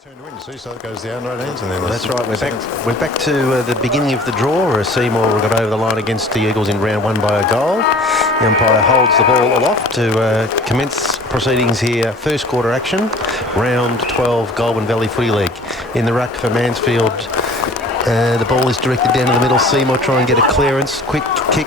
Turn to win, see, so it goes down right hands and then... That's right, we're back to the beginning of the draw. Seymour got over the line against the Eagles in round one by a goal. The umpire holds the ball aloft to commence proceedings here. First quarter action, round 12 Goulburn Valley Footy League. In the ruck for Mansfield, the ball is directed down to the middle. Seymour try and get a clearance. Quick kick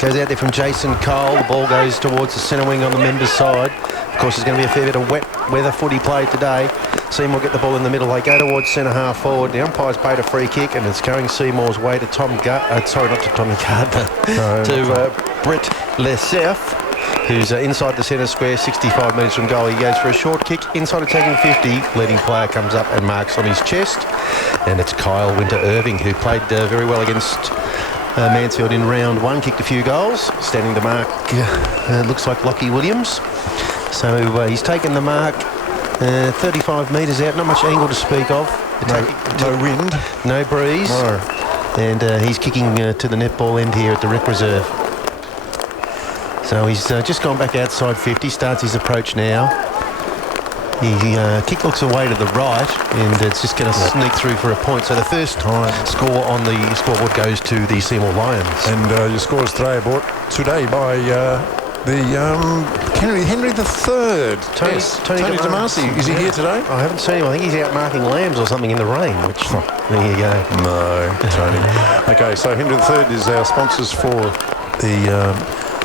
goes out there from Jason Cole. The ball goes towards the centre wing on the members' side. Of course, there's going to be a fair bit of wet weather footy played today. Seymour get the ball in the middle. They go towards centre half forward. The umpire's paid a free kick and it's going Seymour's way to Brett Lesseff, who's inside the centre square, 65 metres from goal. He goes for a short kick inside attacking 50. Leading player comes up and marks on his chest. And it's Kyle Winter-Irving, who played very well against Mansfield in round one, kicked a few goals. Standing to mark looks like Lockie Williams. So he's taken the mark 35 metres out, not much angle to speak of. No wind. No breeze. No. And he's kicking to the netball end here at the rec reserve. So he's just gone back outside 50, starts his approach now. Kick looks away to the right and it's just going to sneak through for a point. So the first time score on the scoreboard goes to the Seymour Lions. And your scores today brought today by Henry III. Tony DeMasi. Is he here today? I haven't seen him. I think he's out marking lambs or something in the rain. Which there you go. No, Tony. Okay, so Henry III is our sponsors for the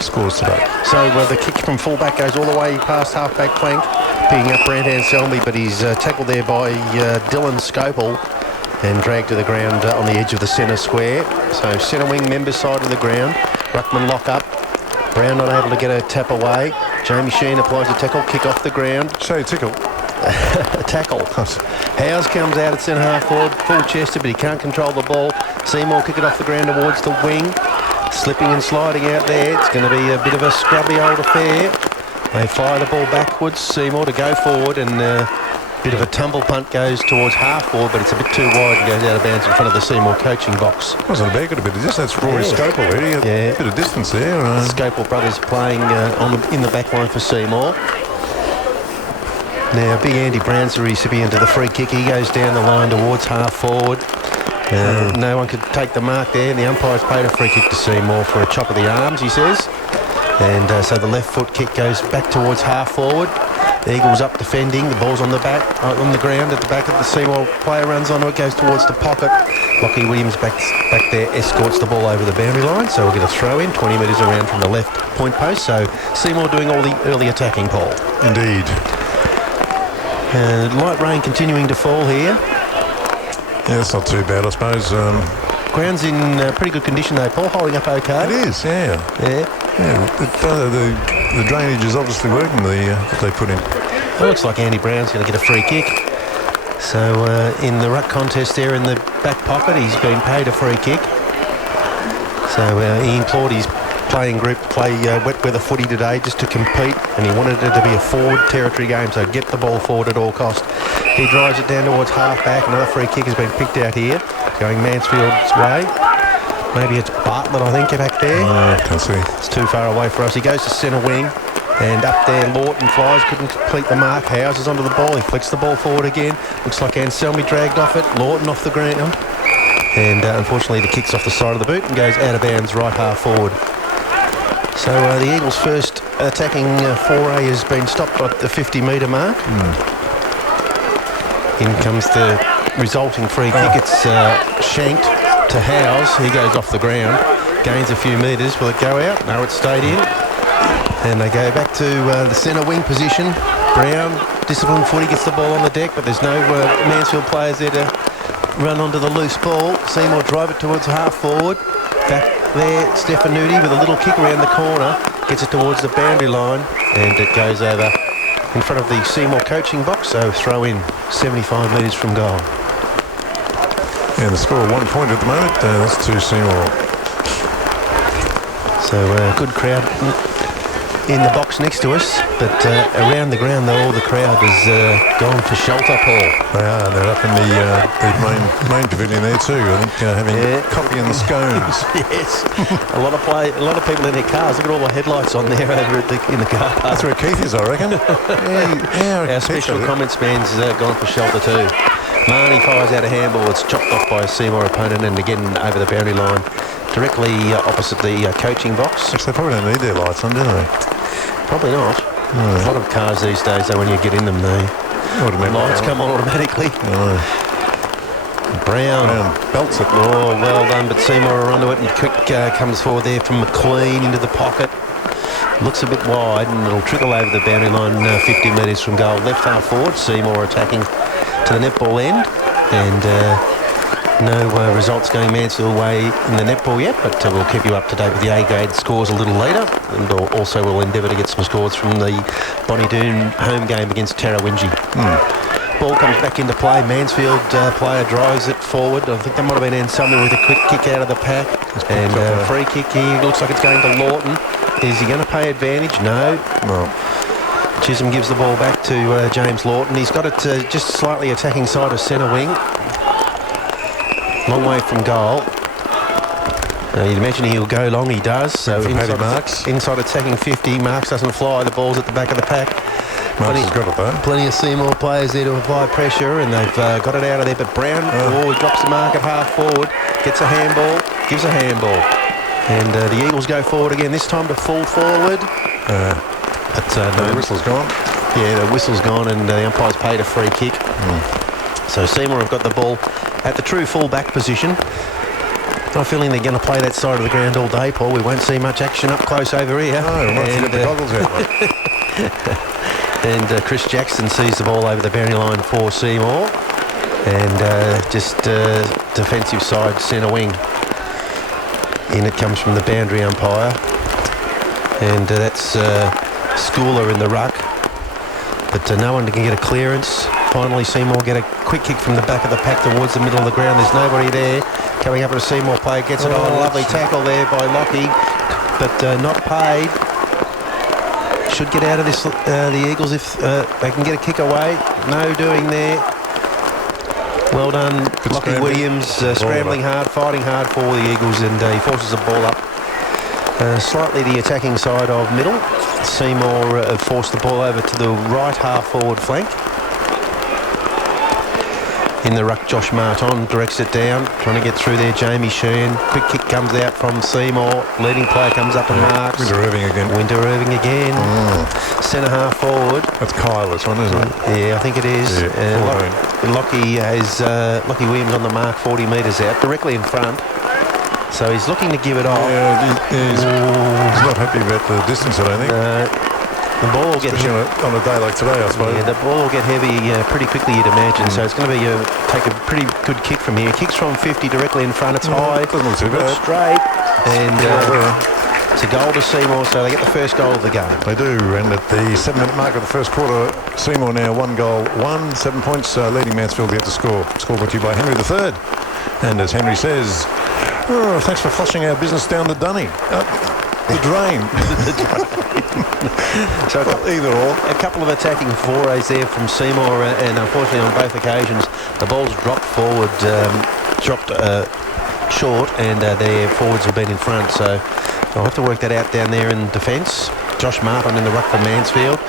scores today. So the kick from fullback goes all the way past half-back flank, picking up Brandon Selby, but he's tackled there by Dylan Scopel and dragged to the ground on the edge of the centre square. So centre wing, member side of the ground. Ruckman lock up. Brown not able to get a tap away. Jamie Sheen applies a tackle, kick off the ground. Say tickle. A tackle. Howes comes out at centre half forward, full chested, but he can't control the ball. Seymour kick it off the ground towards the wing. Slipping and sliding out there. It's going to be a bit of a scrubby old affair. They fire the ball backwards. Seymour to go forward and a bit of a tumble punt goes towards half forward, but it's a bit too wide and goes out of bounds in front of the Seymour coaching box. Wasn't a bad, got a bit of distance. That's Rory Scopel there. A bit of distance there. Scopel brothers playing in the back line for Seymour. Now, big Andy Brown's the recipient of the free kick. He goes down the line towards half forward. No one could take the mark there. The umpire's paid a free kick to Seymour for a chop of the arms, he says. And so the left foot kick goes back towards half forward. The Eagles up defending. The ball's on the back, on the ground at the back of the Seymour player, runs onto it, goes towards the pocket. Lockie Williams back there escorts the ball over the boundary line. So we'll get a throw in 20 metres around from the left point post. So Seymour doing all the early attacking, Paul. Indeed. Light rain continuing to fall here. Yeah, that's not too bad, I suppose. Ground's in pretty good condition though, Paul, holding up okay. It is, yeah. The drainage is obviously working that they put in. It looks like Andy Brown's going to get a free kick. So in the ruck contest there in the back pocket, he's been paid a free kick. So he implored his playing group to play wet weather footy today just to compete, and he wanted it to be a forward territory game, so get the ball forward at all cost. He drives it down towards half-back. Another free kick has been picked out here, going Mansfield's way. Maybe it's Bartlett, I think, back there. I can't see. It's too far away for us. He goes to centre wing, and up there Lawton flies, couldn't complete the mark. Howes is onto the ball. He flicks the ball forward again. Looks like Anselmi dragged off it. Lawton off the ground. And unfortunately the kick's off the side of the boot and goes out of bounds right half forward. So the Eagles' first attacking foray has been stopped at the 50-metre mark. In comes the resulting free kick. It's shanked to Howes. He goes off the ground, gains a few metres. Will it go out? No, it stayed in. And they go back to the centre wing position. Brown, disciplined footy, gets the ball on the deck, but there's no Mansfield players there to run onto the loose ball. Seymour drive it towards half forward. Back there, Stefanuti with a little kick around the corner. Gets it towards the boundary line, and it goes over in front of the Seymour coaching box. So throw in 75 metres from goal. And the score 1 point at the moment. That's to Seymour. So good crowd in the box next to us, but around the ground, though, all the crowd has gone for shelter, Paul. They are. They're up in the main pavilion there too. I think having coffee and the scones. Yes, a lot of people in their cars. Look at all the headlights on there over in the car. That's where Keith is, I reckon. Our special comments man's gone for shelter too. Marnie fires out a handball. It's chopped off by a Seymour opponent, and again over the boundary line, directly opposite the coaching box. Actually, they probably don't need their lights on, do they? Probably not. No. A lot of cars these days, though, when you get in them, the lights come on automatically. Brown belts it. Oh, well done, but Seymour are onto it, and quick comes forward there from McLean into the pocket. Looks a bit wide, and it'll trickle over the boundary line 50 metres from goal. Left half forward, Seymour attacking to the netball end, and no results going Mansfield way in the netball yet, but we'll keep you up to date with the A-grade scores a little later, and also we'll endeavour to get some scores from the Bonnie Doon home game against Tarrawingi. Ball comes back into play. Mansfield player drives it forward. I think that might have been in somewhere with a quick kick out of the pack, and free kick here. Looks like it's going to Lawton. Is he going to pay advantage? No. Chisholm gives the ball back to James Lawton. He's got it just slightly attacking side of centre wing. Long way from goal. You'd imagine he'll go long. He does. So inside attacking 50. Marks doesn't fly. The ball's at the back of the pack. Marks has got it though. Plenty of Seymour players there to apply pressure, and they've got it out of there. But Brown, he drops the mark at half forward, gets a handball, gives a handball. And the Eagles go forward again, this time to full forward. But the whistle's gone. Yeah, the whistle's gone, and the umpire's paid a free kick. So Seymour have got the ball at the true full-back position. I'm feeling they're going to play that side of the ground all day, Paul. We won't see much action up close over here. No, we might have to get the goggles out. And Chris Jackson sees the ball over the boundary line for Seymour. And just defensive side centre wing. In it comes from the boundary umpire. And that's Schooler in the ruck. But no one can get a clearance. Finally, Seymour get a quick kick from the back of the pack towards the middle of the ground. There's nobody there. Coming up at a Seymour player, gets it on. Lovely tackle there by Lockie, but not paid. Should get out of this, the Eagles, if they can get a kick away. No doing there. Well done, Lockie Williams, scrambling hard, fighting hard for the Eagles, and he forces the ball up slightly the attacking side of middle. Seymour have forced the ball over to the right half forward flank. In the ruck, Josh Martin directs it down, trying to get through there. Jamie Sheehan, quick kick comes out from Seymour. Leading player comes up and marks. Winter Irving again. Centre half forward. That's Kyle, this one, isn't it? Yeah, I think it is. Lockie Williams on the mark, 40 metres out, directly in front. So he's looking to give it off. Yeah, he's not happy about the distance, I don't think. The ball will get heavy on a day like today, I suppose. Yeah, the ball will get heavy pretty quickly, you'd imagine. So it's going to be take a pretty good kick from here. Kicks from 50 directly in front. It's high. Doesn't look too bad. Straight. And it's a goal to Seymour, so they get the first goal of the game. They do, and at the 7-minute mark of the first quarter, Seymour now 1 goal, 7 points, leading Mansfield yet to score. Score brought to you by Henry III. And as Henry says, thanks for flushing our business down the dunny. The drain. So either or. A couple of attacking forays there from Seymour, and unfortunately on both occasions the ball's dropped forward, short, and their forwards have been in front. So I'll have to work that out down there in defence. Josh Martin in the ruck for Mansfield.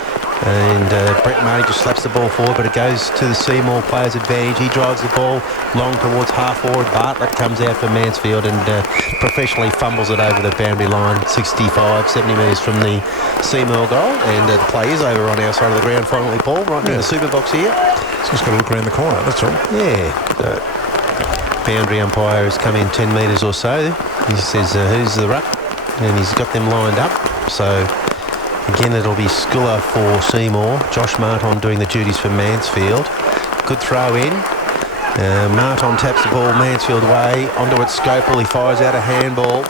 And Brett Marty just slaps the ball forward, but it goes to the Seymour player's advantage. He drives the ball long towards half forward. Bartlett comes out for Mansfield and professionally fumbles it over the boundary line, 65, 70 metres from the Seymour goal. And the play is over on our side of the ground finally, Paul, right in the super box here. It's just got to look around the corner, that's all. Yeah. Boundary umpire has come in 10 metres or so. He says, who's the ruck? And he's got them lined up. So again, it'll be Sculler for Seymour. Josh Martin doing the duties for Mansfield. Good throw in. Martin taps the ball Mansfield way. Onto it, Scopel. He fires out a handball.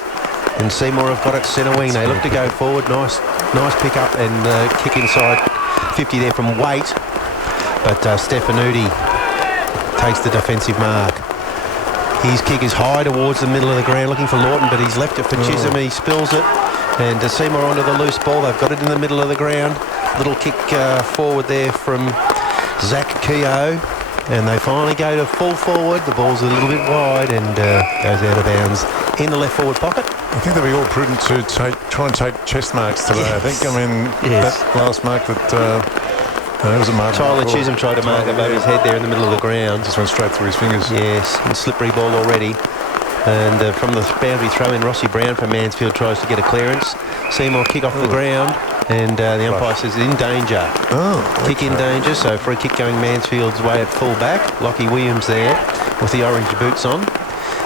And Seymour have got it centre wing. They look to go forward. Nice pick up and kick inside 50 there from Waite. But Stefanuti takes the defensive mark. His kick is high towards the middle of the ground, looking for Lawton, but he's left it for Chisholm. He spills it. And Seymour onto the loose ball. They've got it in the middle of the ground. Little kick forward there from Zach Keogh. And they finally go to full forward. The ball's a little bit wide and goes out of bounds in the left forward pocket. I think they'll be all prudent to try and take chest marks today. Yes. I think, that last mark that was a mark. Tyler Chisholm tried to mark above his head there in the middle of the ground. Just went straight through his fingers. Yes, and slippery ball already. And from the boundary throw in, Rossi Brown from Mansfield tries to get a clearance. Seymour kick off the ground, and the umpire says in danger. Kick in danger, so free kick going Mansfield's way at full back. Lockie Williams there with the orange boots on.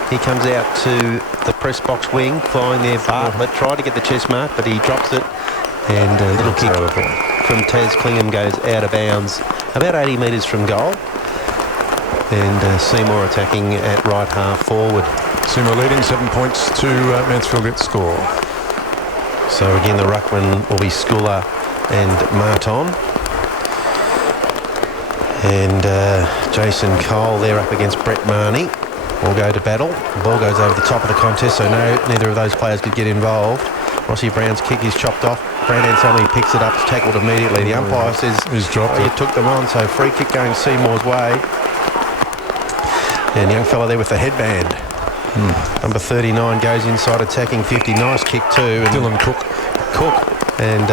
He comes out to the press box wing, flying there. Bartlett tried to get the chest mark, but he drops it. And a little kick from Taz Clingham goes out of bounds, about 80 metres from goal. And Seymour attacking at right half forward. Seymour leading 7 points to Mansfield at score. So again, the ruckman will be Schooler and Martin. And Jason Cole there up against Brett Marnie. Will go to battle. The ball goes over the top of the contest, so neither of those players could get involved. Rossi Brown's kick is chopped off. Brandon Suddenly picks it up, it's tackled immediately. The umpire says you took them on, so free kick going Seymour's way. And young fella there with the headband. Number 39 goes inside attacking 50. Nice kick too. And Dylan Cook. And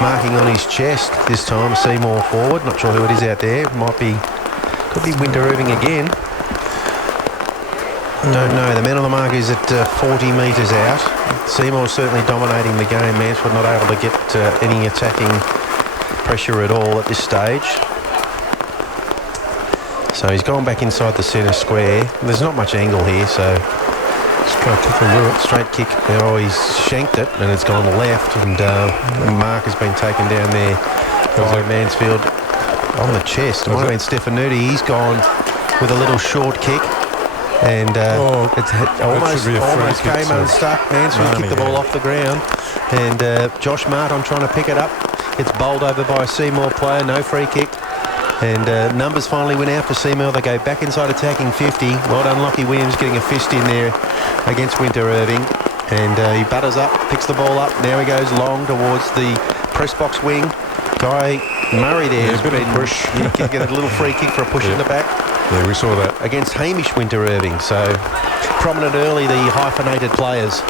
marking on his chest this time, Seymour forward. Not sure who it is out there. Could be Winter Irving again. Don't know. The man on the mark is at 40 metres out. Seymour's certainly dominating the game. Mansfield not able to get any attacking pressure at all at this stage. So he's gone back inside the centre square. There's not much angle here, so straight kick. Oh, he's shanked it and it's gone left, and the mark has been taken down there by Mansfield on the chest. It might have been Stefanuti. He's gone with a little short kick. And it almost came unstuck. Mansfield kicked the ball off the ground. And Josh Martin trying to pick it up. It's bowled over by a Seymour player. No free kick. And numbers finally went out for Seymour. They go back inside attacking 50. Well done, Lockie Williams getting a fist in there against Winter Irving. And he butters up, picks the ball up. Now he goes long towards the press box wing. Guy Murray there has been push. He can get a little free kick for a push in the back. Yeah, we saw that. Against Hamish Winter Irving. So prominent early, the hyphenated players.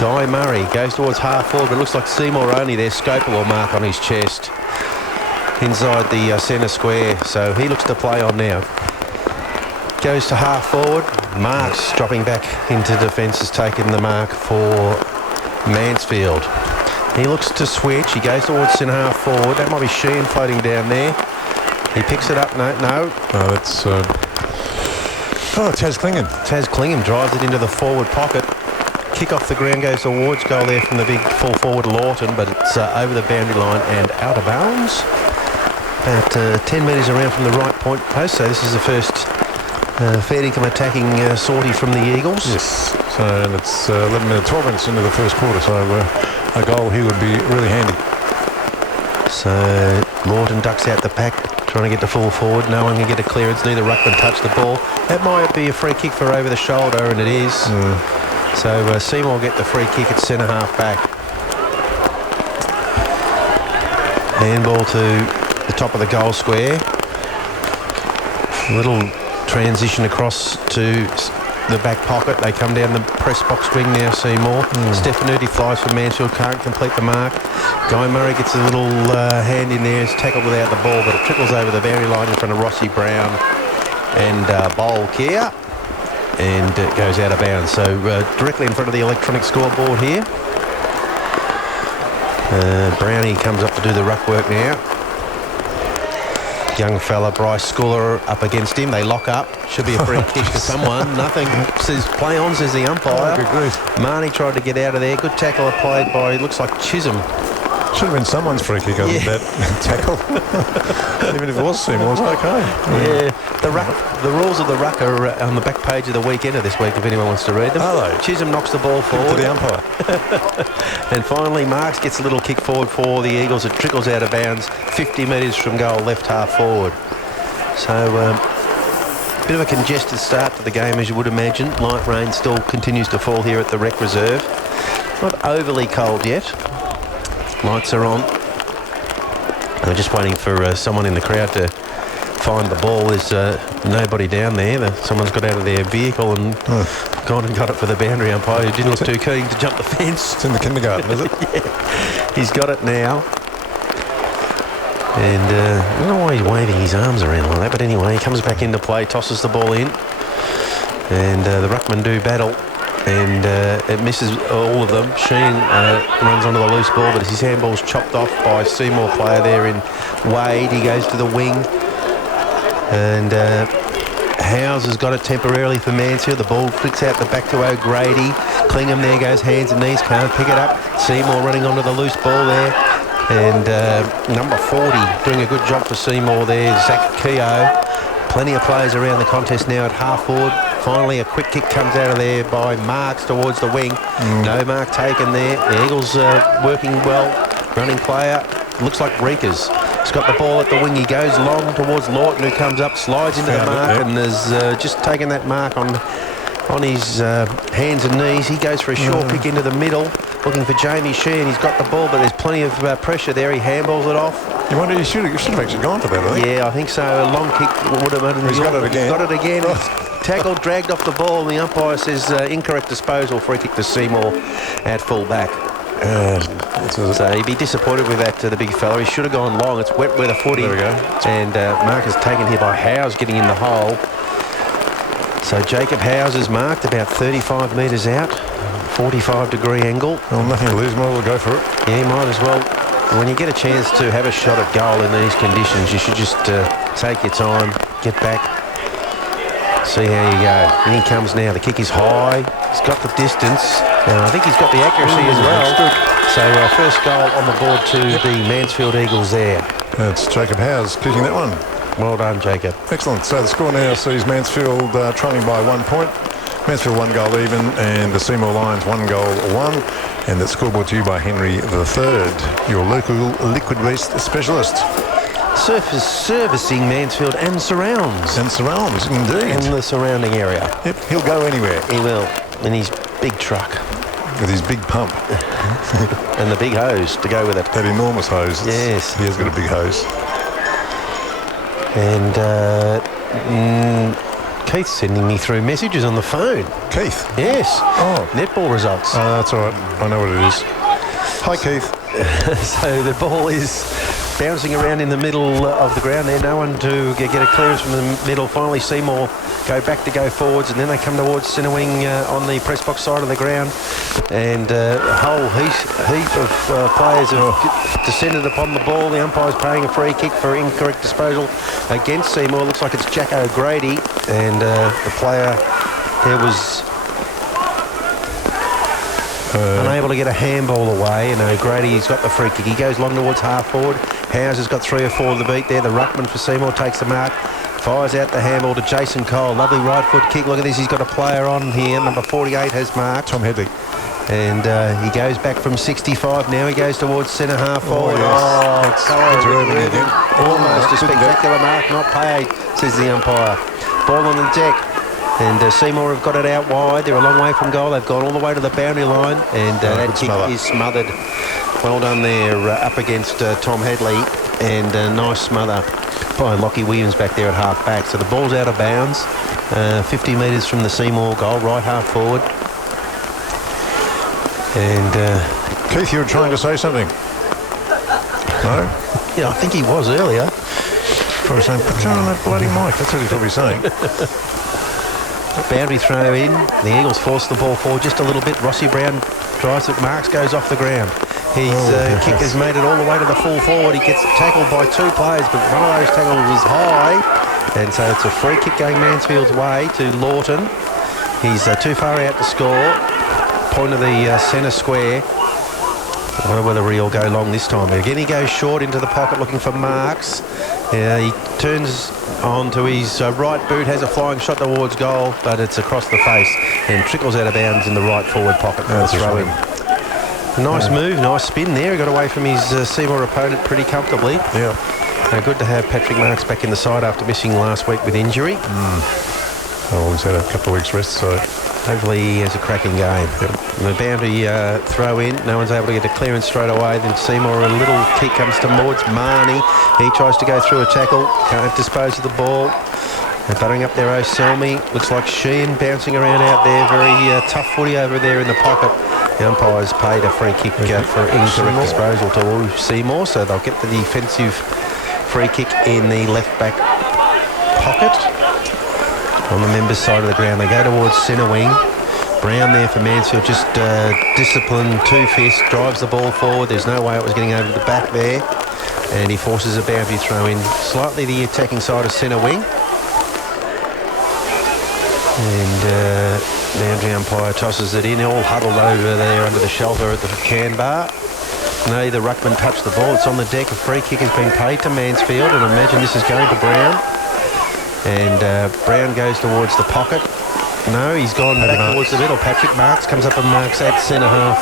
Guy Murray goes towards half forward, but it looks like Seymour only there. Scopel will mark on his chest inside the centre square. So he looks to play on now. Goes to half forward. Marks dropping back into defence, has taken the mark for Mansfield. He looks to switch. He goes towards centre half forward. That might be Sheehan floating down there. He picks it up. No. Oh, that's... Taz Clingham. Taz Clingham drives it into the forward pocket. Kick off the ground, goes towards goal there from the big full forward Lawton, but it's over the boundary line and out of bounds. About 10 metres around from the right point post. So this is the first fair income attacking sortie from the Eagles. Yes. So and it's 12 minutes into the first quarter, so a goal here would be really handy. So Lawton ducks out the pack, trying to get the full forward. No one can get a clearance. Neither ruckman touched the ball. That might be a free kick for over the shoulder, and it is. So Seymour get the free kick at centre half back. Handball to the top of the goal square. A little transition across to the back pocket. They come down the press box wing now, Seymour. Stefanuti flies for Mansfield, can't complete the mark. Guy Murray gets a little hand in there, is tackled without the ball, but it trickles over the boundary line in front of Rossi Brown and Bowl Kia, and it goes out of bounds. So directly in front of the electronic scoreboard here. Brownie comes up to do the ruck work now. Young fella Bryce Schooler up against him. They lock up. Should be a free kick to someone. Nothing. Says play on, says the umpire. Good grief. Marnie tried to get out of there. Good tackle applied by, looks like Chisholm. Should have been someone's free kick on that tackle. Even if it was Seymour's, okay. Yeah, the rules of the ruck are on the back page of the Weekender this week, if anyone wants to read them. Are they? Chisholm knocks the ball forward. To the umpire. And finally, Marks gets a little kick forward for the Eagles. It trickles out of bounds, 50 metres from goal, left half forward. So, bit of a congested start to the game, as you would imagine. Light rain still continues to fall here at the Rec Reserve. Not overly cold yet. Lights are on. We're just waiting for someone in the crowd to find the ball. There's nobody down there. Someone's got out of their vehicle and gone and got it for the boundary umpire, who didn't look too keen to jump the fence. It's in the kindergarten, is it? Yeah. He's got it now. And I don't know why he's waving his arms around like that, but anyway, he comes back into play, tosses the ball in, and the ruckman do battle, and it misses all of them. Sheen runs onto the loose ball, but his handball's chopped off by Seymour player there in Wade. He goes to the wing, and Howes has got it temporarily for Mansfield. The ball flicks out the back to O'Grady. Klingham there goes hands and knees, can't pick it up. Seymour running onto the loose ball there. And number 40 doing a good job for Seymour there, Zach Keogh. Plenty of players around the contest now at half forward. Finally a quick kick comes out of there by Marks towards the wing. No mark taken there. The Eagles working well. Running player, looks like Reekers. He's got the ball at the wing. He goes long towards Lawton, who comes up, slides into the mark, and has just taken that mark on his hands and knees. He goes for a short kick into the middle, looking for Jamie Sheehan. He's got the ball, but there's plenty of pressure there. He handballs it off. You wonder, he should have actually gone for that, I think. Yeah, I think so. A long kick would have... He's got it again. He's got it again. He's tackled, dragged off the ball. The umpire says incorrect disposal, free kick to Seymour at full back. So he'd be disappointed with that, the big fella. He should have gone long. It's wet weather footy. There we go. And mark is taken here by Howes getting in the hole. So Jacob Howes is marked about 35 metres out, 45-degree angle. Well, nothing to lose, might as well go for it. Yeah, you might as well. When you get a chance to have a shot at goal in these conditions, you should just take your time, get back, see how you go. In he comes now. The kick is high. He's got the distance. I think he's got the accuracy as well. So first goal on the board to the Mansfield Eagles there. That's Jacob Howes kicking that one. Well done, Jacob. Excellent. So the score now sees Mansfield trailing by 1 point. Mansfield 1 goal even, and the Seymour Lions 1 goal 1. And that's scoreboard to you by Henry III, your local liquid waste specialist. Surface servicing Mansfield and surrounds. And surrounds, indeed. In the surrounding area. Yep, he'll go anywhere. He will, in his big truck. With his big pump. And the big hose to go with it. That enormous hose. Yes. He has got a big hose. And Keith's sending me through messages on the phone. Keith? Yes. Oh. Netball results. That's all right. I know what it is. Hi, Keith. So the ball is bouncing around in the middle of the ground there. No one to get a clearance from the middle. Finally, Seymour go back to go forwards, and then they come towards centre wing on the press box side of the ground. And a whole heap of players have descended upon the ball. The umpire's paying a free kick for incorrect disposal against Seymour. Looks like it's Jack O'Grady, and the player there was unable to get a handball away, and O'Grady's got the free kick. He goes long towards half forward. Howes has got 3 or 4 of the beat there. The ruckman for Seymour takes the mark, fires out the handball to Jason Cole. Lovely right foot kick. Look at this. He's got a player on here. Number 48 has marked. Tom Headley. And he goes back from 65. Now he goes towards centre half forward. Yes. It's Irving again. Almost a spectacular mark, not paid, says the umpire. Ball on the deck. And Seymour have got it out wide. They're a long way from goal. They've gone all the way to the boundary line. And that kick is smothered. Well done there up against Tom Headley. And a nice smother by Lockie Williams back there at half back. So the ball's out of bounds. 50 metres from the Seymour goal, right half forward. And Keith, you were trying to say something? No? Yeah, I think he was earlier. Probably saying, put down on that bloody mic. That's what he's probably saying. Boundary throw in. The Eagles force the ball forward just a little bit. Rossi Brown drives it. Marks goes off the ground. His kick has made it all the way to the full forward. He gets tackled by 2 players, but one of those tackles was high. And so it's a free kick going Mansfield's way to Lawton. He's too far out to score. Point of the centre square. I don't know whether he'll go long this time. But again, he goes short into the pocket looking for Marks. He turns on to his right boot, has a flying shot towards goal, but it's across the face and trickles out of bounds in the right forward pocket for the throw in. Nice move, nice spin there. He got away from his Seymour opponent pretty comfortably. Yeah. Good to have Patrick Marks back in the side after missing last week with injury. Well, he's had a couple of weeks rest, so Hopefully he has a cracking game. The boundary throw in. No one's able to get a clearance straight away. Then Seymour, a little kick comes towards Marnie. He tries to go through a tackle. Can't dispose of the ball. They're buttering up their O'Selmy. Looks like Sheehan bouncing around out there. Very tough footy over there in the pocket. The umpire's paid a free kick for incorrect disposal to Seymour, so they'll get the defensive free kick in the left back pocket. On the members' side of the ground, they go towards centre wing. Brown there for Mansfield, just disciplined, two-fist, drives the ball forward. There's no way it was getting over the back there. And he forces a boundary throw in slightly the attacking side of centre wing. And boundary umpire tosses it in, all huddled over there under the shelter at the can bar. No, the ruckman touched the ball. It's on the deck. A free kick has been paid to Mansfield, and I imagine this is going to Brown. And Brown goes towards the pocket. No, he's gone back towards the middle. Patrick Marks comes up and marks at centre half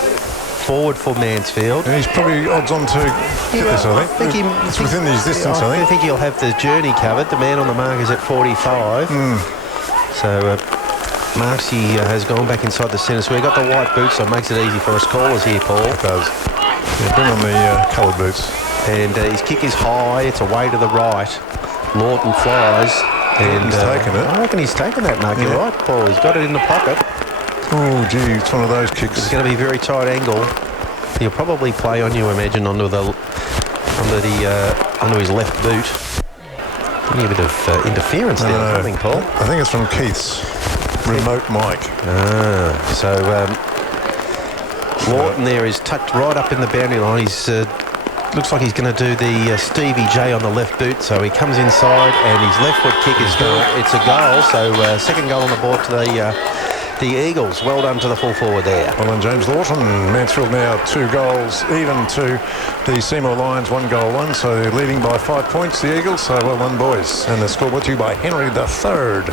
forward for Mansfield. And he's probably odds on to get this, I think. It's within his distance, I think. I think he'll have the journey covered. The man on the mark is at 45. So Marks has gone back inside the centre square. Got the white boots, so it makes it easy for us callers here, Paul. It does. Yeah, bring on the coloured boots. And his kick is high. It's away to the right. Lawton flies. And he's taken it. I reckon he's taken that mark. You're right, Paul. He's got it in the pocket. Oh, gee, it's one of those kicks. It's going to be very tight angle. He'll probably play on, you imagine, onto his left boot. A bit of interference there, I think, Paul. I think it's from Keith's remote mic. So Lawton there is tucked right up in the boundary line. He's looks like he's going to do the Stevie J on the left boot. So he comes inside and his left foot kick is good. It's a goal. So second goal on the board to the Eagles. Well done to the full forward there. Well done, James Lawton. Mansfield now 2 goals even to the Seymour Lions, 1 goal 1. So they're leading by 5 points, the Eagles. So well done, boys. And the score brought to you by Henry III.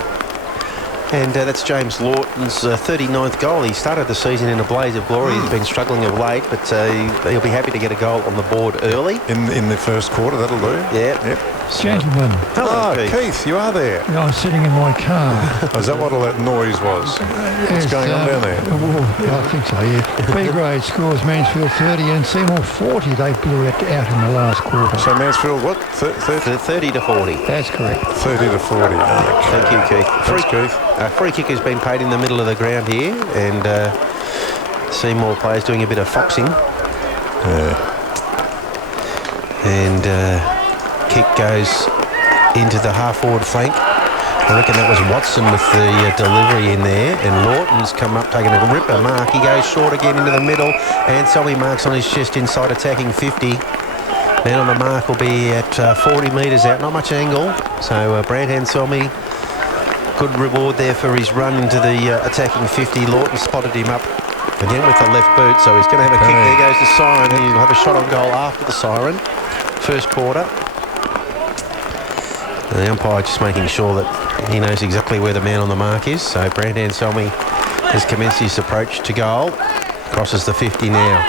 And that's James Lawton's 39th goal. He started the season in a blaze of glory. He's been struggling of late, but he'll be happy to get a goal on the board early. In the first quarter, that'll do. Yeah. Yep. Gentlemen. Hello, Keith, you are there. I was sitting in my car. Is that what all that noise was? What's going on down there? Well, I think so, yeah. B grade scores Mansfield 30 and Seymour 40. They blew it out in the last quarter. So Mansfield, what? 30 to 40. That's correct. 30 to 40. Thank you, Keith. Thanks, Keith. Free kick has been paid in the middle of the ground here, and Seymour players doing a bit of foxing. Yeah. And kick goes into the half-forward flank. I reckon that was Watson with the delivery in there, and Lawton's come up taking a ripper mark. He goes short again into the middle, and Selmy marks on his chest inside attacking 50. Man on the mark will be at 40 metres out, not much angle. So Brandhan Selmy, good reward there for his run into the attacking 50. Lawton spotted him up again with the left boot, so he's going to have a kick. There goes the siren. He'll have a shot on goal after the siren. First quarter. The umpire just making sure that he knows exactly where the man on the mark is. So Brandhan Selmy has commenced his approach to goal. Crosses the 50 now.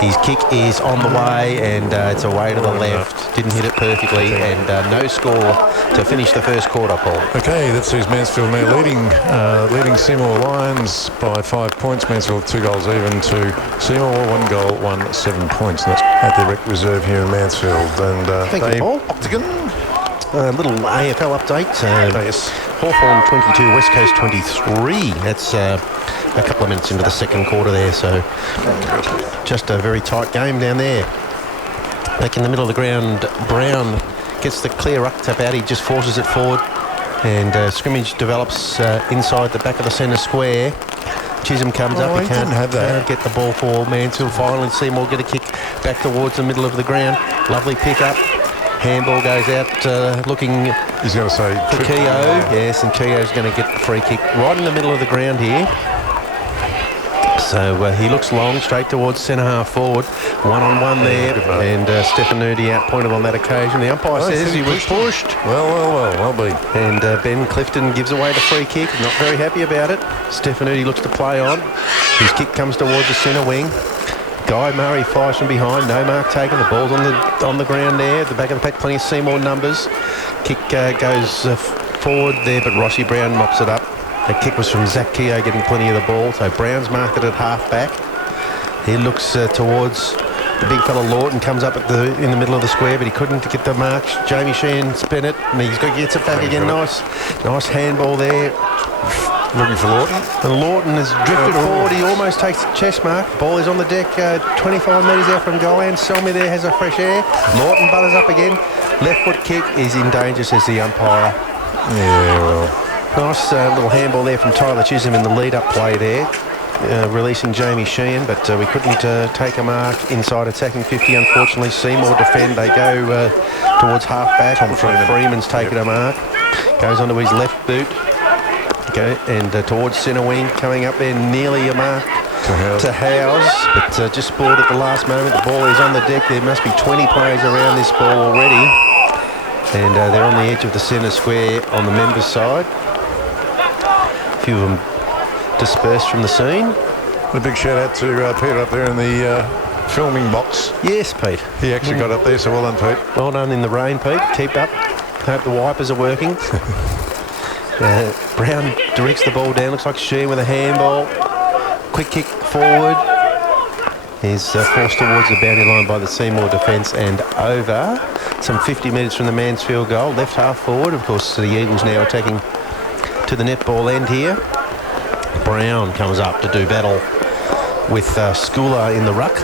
His kick is on the way, and it's away to the left. Didn't hit it perfectly, and no score to finish the first quarter, Paul. Okay, that sees Mansfield now leading Seymour Lions by 5 points. Mansfield 2 goals even to Seymour, 1 goal, 1, 7 points. And that's at the rec reserve here in Mansfield. And thank you, Paul. Octagon. A little AFL update. Yes. Hawthorn 22, West Coast 23. That's a couple of minutes into the second quarter there, so just a very tight game down there. Back in the middle of the ground, Brown gets the clear up tap out. He just forces it forward, and scrimmage develops inside the back of the centre square. Chisholm comes up. He can't get the ball for Mansfield. Finally, Seymour get a kick back towards the middle of the ground. Lovely pick up. Handball goes out looking. He's going to say for Keogh. Yes, and Keogh's going to get the free kick right in the middle of the ground here. So he looks long, straight towards centre half forward. 1-on-1 there, and Stefanuti outpointed on that occasion. The umpire says he was pushed. Well be. And Ben Clifton gives away the free kick. Not very happy about it. Stefanuti looks to play on. His kick comes towards the centre wing. Guy Murray fires from behind. No mark taken. The ball's on the ground there. At the back of the pack, plenty of Seymour numbers. Kick goes forward there, but Rossi Brown mops it up. That kick was from Zach Keogh getting plenty of the ball. So Brown's marked it at half-back. He looks towards the big fella Lawton, comes up in the middle of the square, but he couldn't get the mark. Jamie Sheehan spin it, and gets it back again. Nice handball there. Looking for Lawton. And Lawton has drifted forward. He almost takes the chest mark. Ball is on the deck, 25 metres out from goal. And Selmy there has a fresh air. Lawton butters up again. Left foot kick is in danger, says the umpire. Yeah, well. Nice little handball there from Tyler Chisholm in the lead-up play there. Releasing Jamie Sheehan, but we couldn't take a mark inside attacking 50. Unfortunately, Seymour defend. They go towards half-back. Tom Freeman's taken a mark. Goes onto his left boot. Okay, and towards centre wing, coming up there, nearly a mark to Howes, but just spoiled at the last moment. The ball is on the deck. There must be 20 players around this ball already, and they're on the edge of the centre square on the members' side. A few of them dispersed from the scene. A big shout out to Peter up there in the filming box. Yes, Pete. He actually got up there, so well done, Pete. Well done in the rain, Pete. Keep up. Hope the wipers are working. Brown directs the ball down. Looks like Sheehan with a handball. Quick kick forward. He's forced towards the boundary line by the Seymour defence and over. Some 50 metres from the Mansfield goal. Left half forward. Of course, the Eagles now attacking to the netball end here. Brown comes up to do battle with Schooler in the ruck.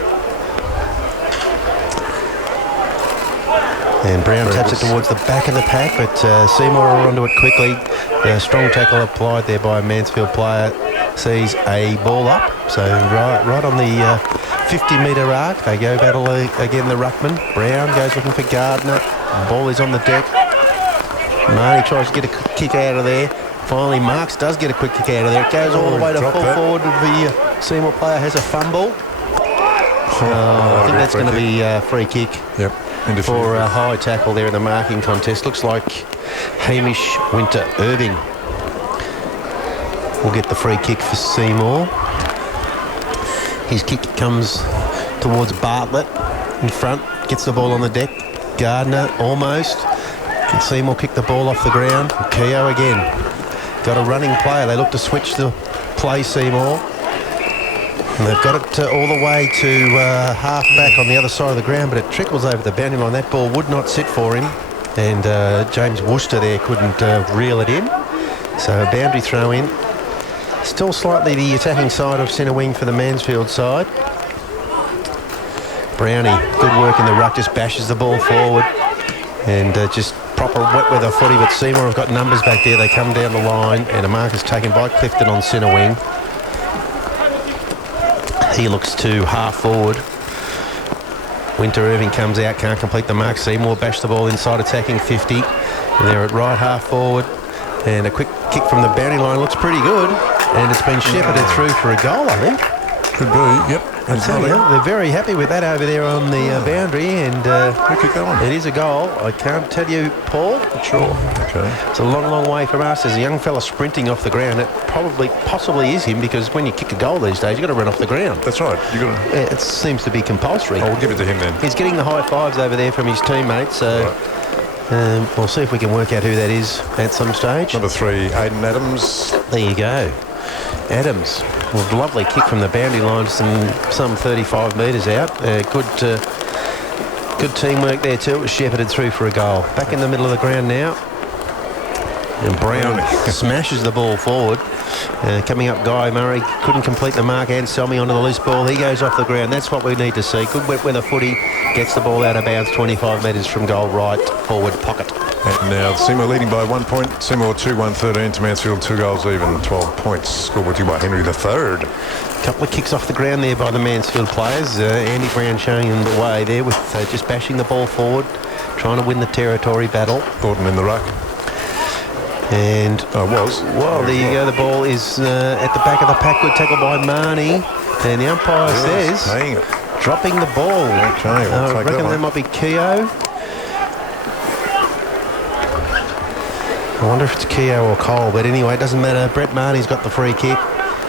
And Brown taps it towards the back of the pack, but Seymour are onto it quickly. Strong tackle applied there by a Mansfield player. Sees a ball up, so right on the 50-metre arc. They go battle again, the ruckman. Brown goes looking for Gardner. Ball is on the deck. Marnie tries to get a kick out of there. Finally, Marks does get a quick kick out of there. It goes all the way to full forward. The Seymour player has a fumble. I think that's going to be a free kick. Yep. For a high tackle there in the marking contest. Looks like Hamish Winter-Irving will get the free kick for Seymour. His kick comes towards Bartlett in front. Gets the ball on the deck. Gardner almost. Seymour kick the ball off the ground. Keogh again. Got a running player. They look to switch the play, Seymour. And they've got it all the way to half back on the other side of the ground, but it trickles over the boundary line. That ball would not sit for him, and James Worcester there couldn't reel it in. So a boundary throw in. Still slightly the attacking side of centre wing for the Mansfield side. Brownie, good work in the ruck, just bashes the ball forward, and just proper wet weather footy, but Seymour have got numbers back there. They come down the line, and a mark is taken by Clifton on centre wing. He looks to half forward. Winter-Irving comes out, can't complete the mark. Seymour bash the ball inside attacking 50. And they're at right half forward. And a quick kick from the boundary line looks pretty good. And it's been shepherded through for a goal, I think. Could be, yep. I tell you, they're very happy with that over there on the boundary, and it is a goal. I can't tell you, Paul. Sure. Okay. It's a long, long way from us. There's a young fella sprinting off the ground. It possibly is him, because when you kick a goal these days, you've got to run off the ground. That's right. You got to. It seems to be compulsory. I'll give it to him then. He's getting the high fives over there from his teammates, so right. We'll see if we can work out who that is at some stage. Number 3, Aidan Adams. There you go. Adams, with a lovely kick from the boundary line, some 35 metres out. Good teamwork there too. It was shepherded through for a goal. Back in the middle of the ground now. And Brown smashes the ball forward. Coming up, Guy Murray couldn't complete the mark. And Selmy onto the loose ball. He goes off the ground. That's what we need to see. Good wet weather footy. Gets the ball out of bounds 25 metres from goal, right forward pocket. And now Seymour leading by 1 point. Seymour 2-1-13 to Mansfield, 2 goals even, 12 points. Scored with you by Henry III. Couple of kicks off the ground there by the Mansfield players. Andy Brown showing them the way there with just bashing the ball forward, trying to win the territory battle. Thornton in the ruck. And well, there you go. The ball is at the back of the pack. Good tackle by Marnie. And the umpire says dropping the ball. Okay, I reckon that might be Keogh. I wonder if it's Keogh or Cole, but anyway, it doesn't matter. Brett Marnie's got the free kick.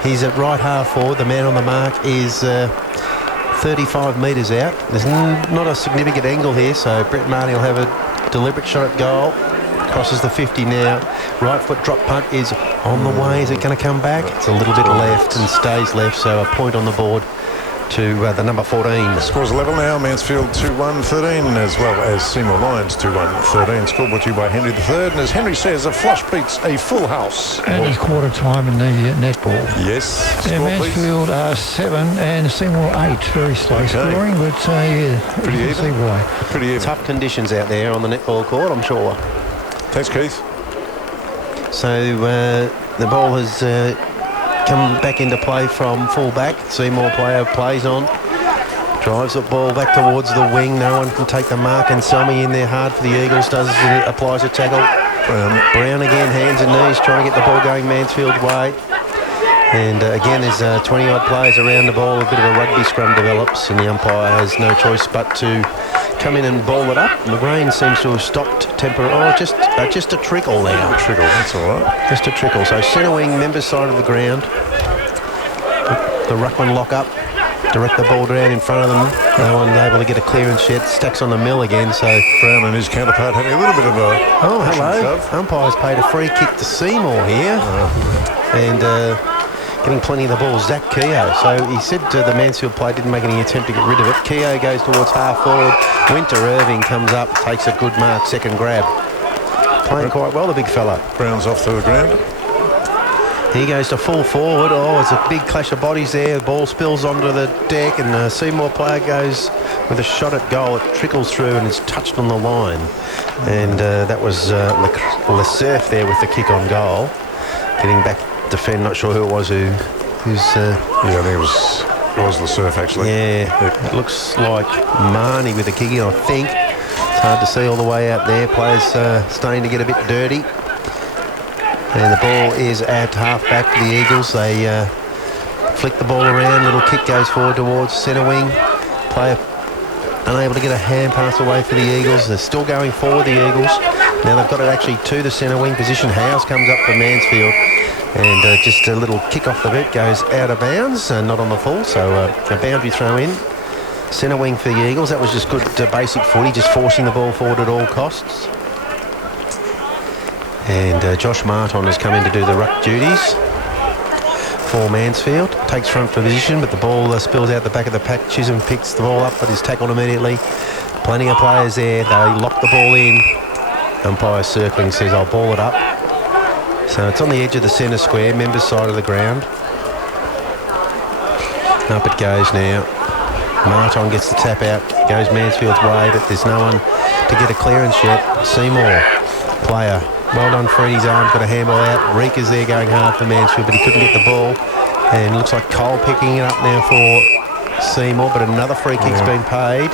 He's at right half forward. The man on the mark is 35 metres out. There's not a significant angle here, so Brett Marnie will have a deliberate shot at goal. crosses the 50 now. Right foot drop punt is on the way. Is it going to come back? It's a little bit left and stays left, so a point on the board to the number 14. Scores level now. Mansfield 2-1-13, as well as Seymour Lions 2-1-13. Scored brought to you by Henry III. And as Henry says, a flush beats a full house. And it's quarter time in the netball. Yes. Yeah, Mansfield are 7 and Seymour 8. Very slow scoring, but yeah, pretty even. See why. Pretty even. Tough conditions out there on the netball court, I'm sure. Thanks, Keith. So the ball has come back into play from full-back. Seymour player plays on. Drives the ball back towards the wing. No one can take the mark, and Selmy in there hard for the Eagles. Applies a tackle. Brown again, hands and knees, trying to get the ball going Mansfield way. And again, there's 20-odd players around the ball. A bit of a rugby scrum develops, and the umpire has no choice but to come in and ball it up. And the rain seems to have stopped temporarily. Oh, just a trickle now. A trickle, that's all right. Just a trickle. So centre wing, members side of the ground. The ruckman lock up, direct the ball down in front of them. No one able to get a clearance yet. Stacks on the mill again. So Brown and his counterpart having a little bit of a hello. shove. Umpire's paid a free kick to Seymour here, and getting plenty of the ball. Zach Keogh. So he said the Mansfield player didn't make any attempt to get rid of it. Keogh goes towards half forward. Winter Irving comes up, takes a good mark, second grab. Playing quite well, the big fella. Brown's off to the ground. He goes to full forward. Oh, it's a big clash of bodies there. The ball spills onto the deck, and the Seymour player goes with a shot at goal. It trickles through and it's touched on the line. And that was LeCerf there with the kick on goal. Getting back to defend, not sure who it was who's... Yeah, I think it was LeCerf, actually. Yeah, it looks like Marnie with the kicking, I think. It's hard to see all the way out there. Players starting to get a bit dirty. And the ball is at half-back for the Eagles. They flick the ball around. Little kick goes forward towards centre wing. Player unable to get a hand pass away for the Eagles. They're still going forward, the Eagles. Now they've got it actually to the centre wing position. Howes comes up for Mansfield. And just a little kick off the bit goes out of bounds. Not on the full, so a boundary throw in. Centre wing for the Eagles. That was just good basic footy, just forcing the ball forward at all costs. And Josh Martin has come in to do the ruck duties for Mansfield. Takes front position, but the ball spills out the back of the pack. Chisholm picks the ball up, but is tackled immediately. Plenty of players there. They lock the ball in. Umpire circling says, I'll ball it up. So it's on the edge of the centre square, members side of the ground. Up it goes now. Martin gets the tap out, goes Mansfield's way, but there's no one to get a clearance yet. Seymour, player. Well done, Freddie's arm, got a handball out. Reeka's there going hard for Mansfield, but he couldn't get the ball. And looks like Cole picking it up now for Seymour, but another free kick's been paid.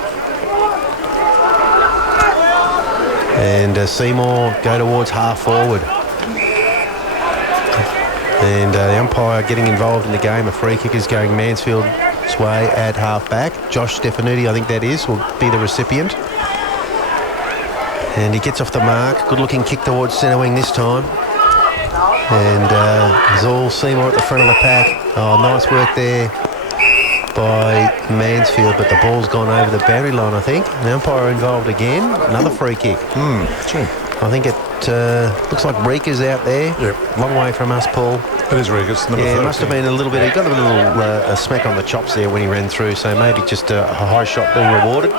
And Seymour go towards half forward. And the umpire getting involved in the game. A free kick is going Mansfield's way at half back. Josh Stefanuti, I think that is, will be the recipient. And he gets off the mark. Good looking kick towards centre wing this time. And there's all Seymour at the front of the pack. Oh, nice work there by Mansfield, but the ball's gone over the boundary line, I think. The umpire involved again. Another free kick. I think it looks like Reeka's out there. Yep. Long way from us, Paul. It is Reeka's, number 13. It must have been a little bit. He got a little a smack on the chops there when he ran through, so maybe just a high shot being rewarded.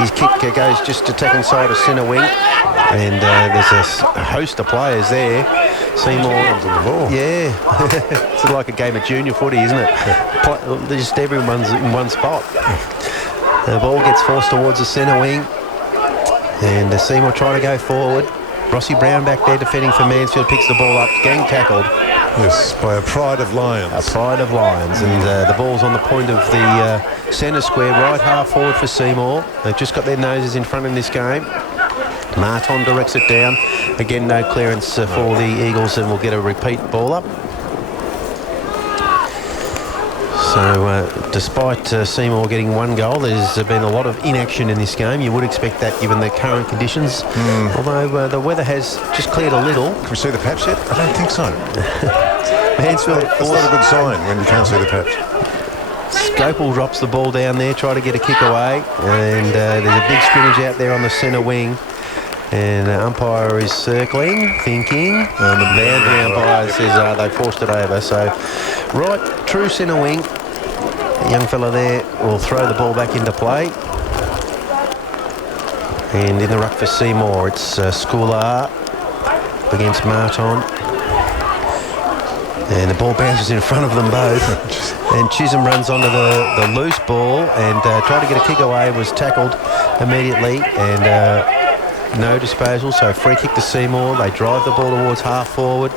His kick goes just attacking side of centre wing, and there's a host of players there. Seymour on the ball. Yeah, it's like a game of junior footy, isn't it? Just everyone's in one spot. The ball gets forced towards the centre wing, and Seymour trying to go forward. Rossi Brown back there defending for Mansfield, picks the ball up, gang tackled. Yes, by a Pride of Lions. A Pride of Lions, and the ball's on the point of the centre square, right half forward for Seymour. They've just got their noses in front in this game. Martin directs it down. Again, no clearance for the Eagles, and we'll get a repeat ball up. So, despite Seymour getting one goal, there's been a lot of inaction in this game. You would expect that given the current conditions. Although the weather has just cleared a little. Can we see the patch yet? I don't think so. Mansfield. That's not a good sign when you can't see the patch. Scopel drops the ball down there, try to get a kick away. And there's a big scrimmage out there on the centre wing. And the umpire is circling, thinking. And the boundary umpire says they forced it over. So, right, true centre wing. The young fella there will throw the ball back into play. And in the ruck for Seymour, it's Schooler against Marton. And the ball bounces in front of them both. And Chisholm runs onto the loose ball and tried to get a kick away, was tackled immediately and no disposal. So free kick to Seymour. They drive the ball towards half forward.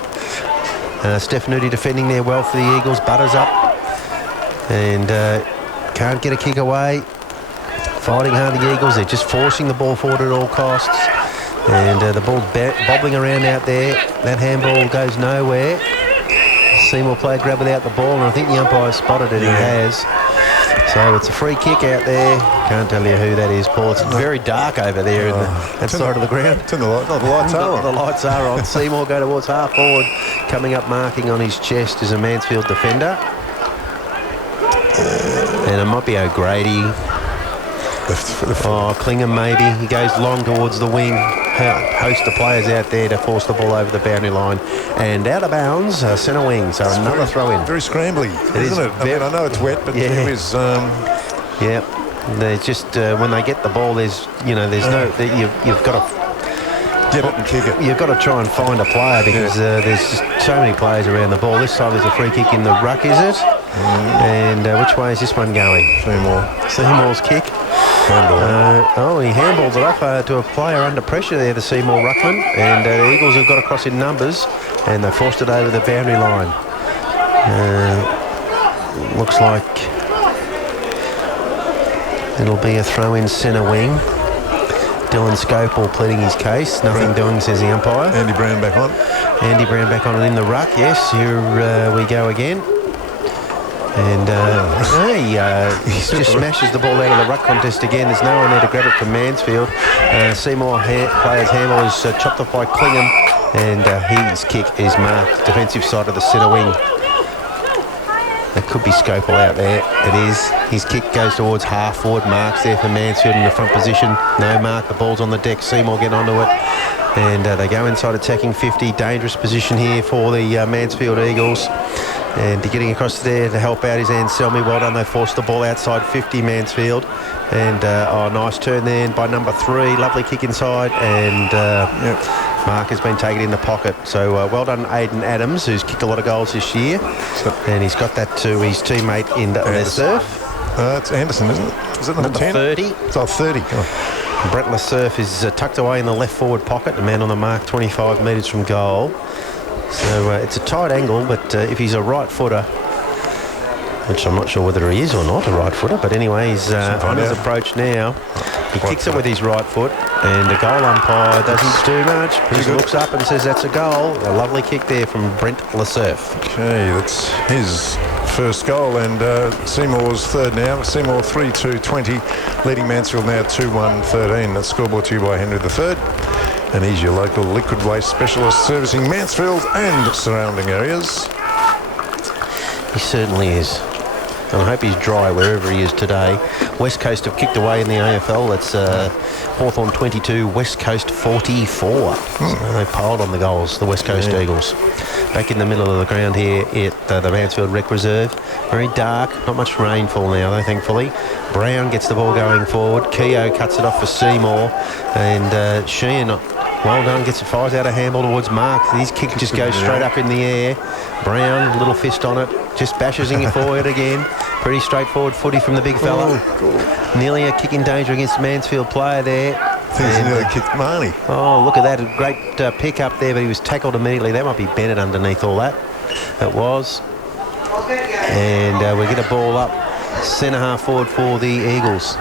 Stefanuti defending there well for the Eagles. Butters up and can't get a kick away. Fighting hard, the Eagles. They're just forcing the ball forward at all costs. And the ball's bobbling around out there. That handball goes nowhere. Seymour player grab without the ball, and I think the umpire spotted it. Yeah. He has. So it's a free kick out there. Can't tell you who that is, Paul. It's very dark over there in that side of the ground. Turn the light. Oh, the lights are on. The lights are on. Seymour go towards half forward. Coming up, marking on his chest is a Mansfield defender. And it might be O'Grady. Klingham maybe. He goes long towards the wing. Host of players out there to force the ball over the boundary line. And out of bounds, centre wing. So another throw in. Very scrambly, isn't it? I know it's wet, but it is. Yeah. There's just when they get the ball, there's no. You've got to get it and kick it. You've got to try and find a player because there's just so many players around the ball. This time there's a free kick in the ruck, is it? And which way is this one going? Seymour's kick. He handballs it off to a player under pressure there, the Seymour ruckman, and the Eagles have got across in numbers, and they forced it over the boundary line. Looks like it'll be a throw in centre wing. Dylan Scopel pleading his case. Nothing doing, says the umpire. Andy Brown back on. Andy Brown back on and in the ruck. Yes, here we go again. And he just smashes the ball out of the ruck contest again. There's no one there to grab it from Mansfield. Seymour player's handle is chopped off by Klingham, and his kick is marked defensive side of the centre wing. There could be Scopel out there. It is. His kick goes towards half forward. Marks there for Mansfield in the front position. No mark. The ball's on the deck. Seymour get onto it. And they go inside attacking 50. Dangerous position here for the Mansfield Eagles. And getting across there to help out is Anselmi. Well done. They forced the ball outside 50, Mansfield. And nice turn there by number 3. Lovely kick inside. And Mark has been taken in the pocket. So well done, Aidan Adams, who's kicked a lot of goals this year. And he's got that to his teammate in Lesurf. It's Anderson, isn't it? Is it number 10? 30. It's 30. Oh. Brett Lesurf is tucked away in the left forward pocket. The man on the mark, 25 metres from goal. So it's a tight angle, but if he's a right footer, which I'm not sure whether he is or not a right footer, but anyway, he's on his approach now. He kicks it with his right foot, and the goal umpire doesn't do much. He just looks up and says that's a goal. A lovely kick there from Brent Lesurf. Okay, that's his first goal, and Seymour's third now. Seymour 3-2-20, leading Mansfield now 2-1-13. That's scoreboard to you by Henry III. And he's your local liquid waste specialist servicing Mansfield and surrounding areas. He certainly is. And I hope he's dry wherever he is today. West Coast have kicked away in the AFL. That's Hawthorn 22, West Coast 44. So they piled on the goals, the West Coast Eagles. Back in the middle of the ground here at the Mansfield Rec Reserve. Very dark, not much rainfall now though, thankfully. Brown gets the ball going forward. Keogh cuts it off for Seymour. And Sheehan, well done, gets it, fires out a handball towards Mark. His kick just goes straight up in the air. Brown, little fist on it, just bashes in forward again. Pretty straightforward footy from the big fella. Nearly a kick in danger against the Mansfield player there. He's nearly kicked Marnie. Oh, look at that. A great pick up there, but he was tackled immediately. That might be Bennett underneath all that. It was. And we get a ball up. Centre half forward for the Eagles.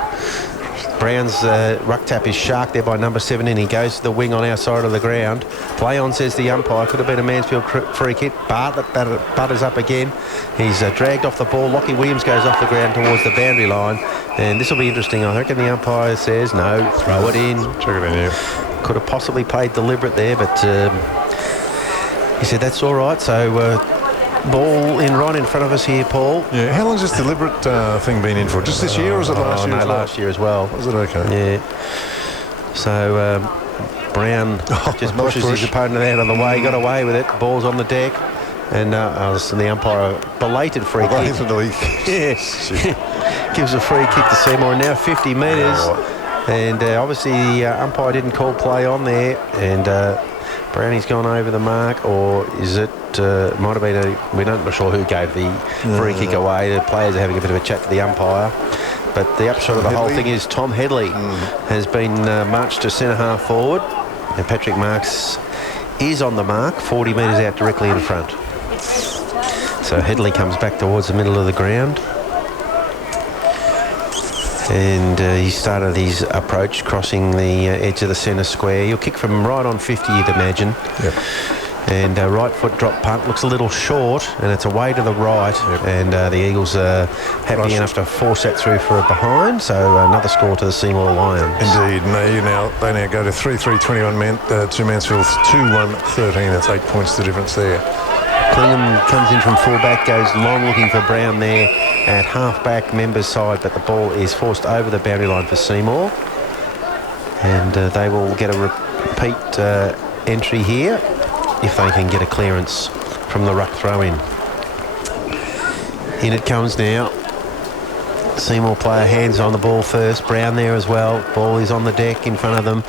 Brown's ruck tap is sharked there by number 17. He goes to the wing on our side of the ground. Play on, says the umpire. Could have been a Mansfield free kick. Bartlett butters up again. He's dragged off the ball. Lockie Williams goes off the ground towards the boundary line. And this will be interesting. I reckon the umpire says, no, throw it in. Check it in here. Could have possibly played deliberate there, but he said that's all right. So ball in right in front of us here, Paul. Yeah, how long's this deliberate thing been in for? Just this year, or was it last year? No, last year as well. Was it okay? Yeah. So Brown just pushes his opponent out of the way, got away with it. Ball's on the deck. And the umpire, belated free kick. Yeah. Gives a free kick to Seymour. Now 50 metres. And obviously the umpire didn't call play on there. And Brownie's gone over the mark. Or is it, might have been we're not sure who gave the free kick away. The players are having a bit of a chat to the umpire. But the upshot of the whole thing is Tom Headley has been marched to centre half forward. And Patrick Marks is on the mark, 40 metres out directly in front. So Headley comes back towards the middle of the ground. And he started his approach, crossing the edge of the centre square. He'll kick from right on 50, you'd imagine. Yep. And right foot drop punt, looks a little short, and it's away to the right. Yep. And the Eagles are happy enough to force that through for a behind. So another score to the Seymour Lions. Indeed. And they now go to 3-3-21 to Mansfield's 2-1-13. That's 8 points the difference there. Clingham comes in from fullback, goes long looking for Brown there at half-back members' side, but the ball is forced over the boundary line for Seymour. And they will get a repeat entry here if they can get a clearance from the ruck throw-in. In it comes now. Seymour player hands on the ball first. Brown there as well. Ball is on the deck in front of them.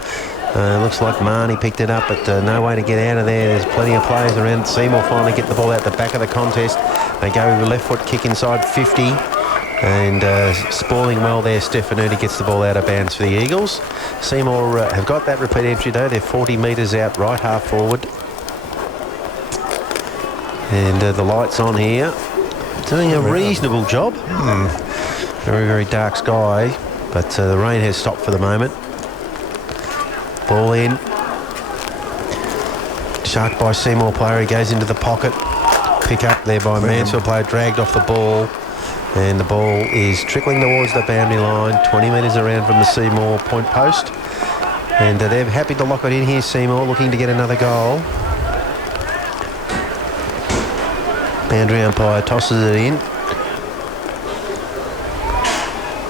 Looks like Marnie picked it up, but no way to get out of there. There's plenty of players around. Seymour finally get the ball out the back of the contest. They go with a left foot kick inside 50. And spalling well there, Stefanuti gets the ball out of bounds for the Eagles. Seymour have got that repeat entry though. They're 40 metres out, right half forward. And the lights on here. Doing a reasonable job. Very, very dark sky, but the rain has stopped for the moment. Ball in. Shark by Seymour player. He goes into the pocket. Pick up there by Mansfield player. Dragged off the ball. And the ball is trickling towards the boundary line. 20 metres around from the Seymour point post. And they're happy to lock it in here, Seymour, looking to get another goal. Boundary umpire tosses it in.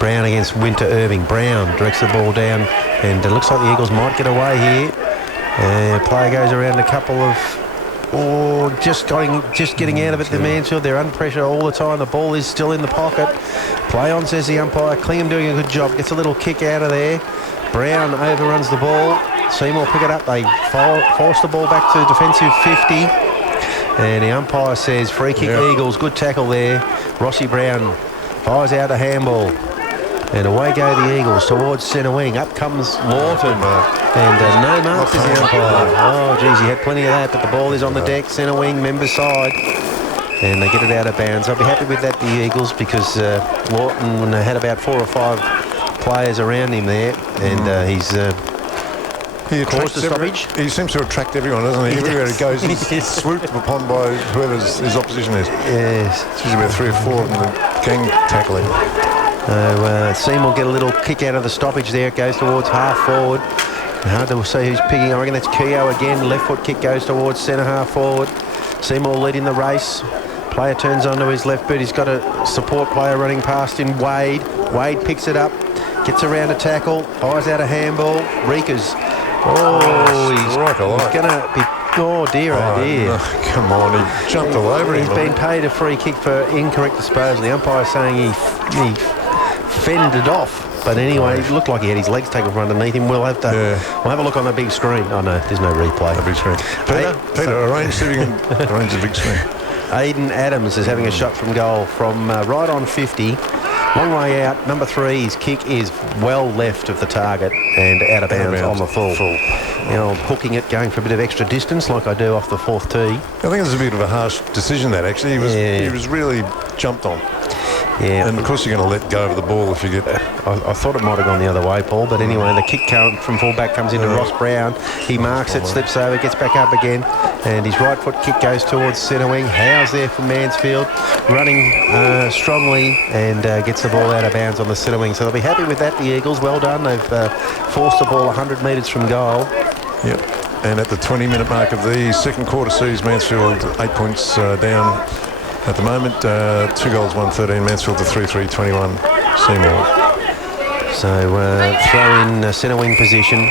Brown against Winter Irving. Brown directs the ball down. And it looks like the Eagles might get away here. Player goes around a couple of... just getting out of it, the Mansfield. They're under pressure all the time. The ball is still in the pocket. Play on, says the umpire. Clingham doing a good job. Gets a little kick out of there. Brown overruns the ball. Seymour pick it up. They force the ball back to defensive 50. And the umpire says free kick Eagles. Good tackle there. Rossi Brown fires out a handball. And away go the Eagles towards centre wing. Up comes Lawton. And no marks is the umpire. Oh, geez, he had plenty of that, but the ball is on the deck, centre wing, member side. And they get it out of bounds. I'll be happy with that, the Eagles, because Lawton had about 4 or 5 players around him there. And he's caused the stoppage. He seems to attract everyone, doesn't he? Everywhere he goes, he's swooped upon by whoever his opposition is. Yes. It's usually about 3 or 4 of them that gang tackling. Seymour get a little kick out of the stoppage there. It goes towards half forward. Hard to see who's picking. I reckon that's Keogh again. Left foot kick goes towards centre half forward. Seymour leading the race. Player turns onto his left boot. He's got a support player running past him, Wade. Wade picks it up. Gets around a tackle. Fires out a handball. Reekers. He's going to be... Oh, dear, oh, dear. No, come on, he jumped all over him. He's been paid a free kick for incorrect disposal. The umpire's saying he fended off. But anyway, it looked like he had his legs taken from underneath him. We'll have to we'll have a look on the big screen. Oh, no, there's no replay. The big screen. Peter, arrange the big screen. Aidan Adams is having a shot from goal from right on 50. Long way out. Number 3, his kick is well left of the target and out of bounds on the full. You know, hooking it, going for a bit of extra distance like I do off the 4th tee. I think it was a bit of a harsh decision, that, actually. He was really jumped on. Yeah. And of course you're going to let go of the ball if you get... I thought it might have gone the other way, Paul, but anyway, the kick from fullback comes into Ross Brown. He marks it, slips over, gets back up again, and his right foot kick goes towards centre wing. Howes there from Mansfield, running strongly, and gets the ball out of bounds on the centre wing. So they'll be happy with that, the Eagles. Well done. They've forced the ball 100 metres from goal. Yep. And at the 20-minute mark of the second quarter sees Mansfield 8 points down at the moment. 2 goals, 1-13. Mansfield to 3-3-21. Seymour. So throw in centre wing position.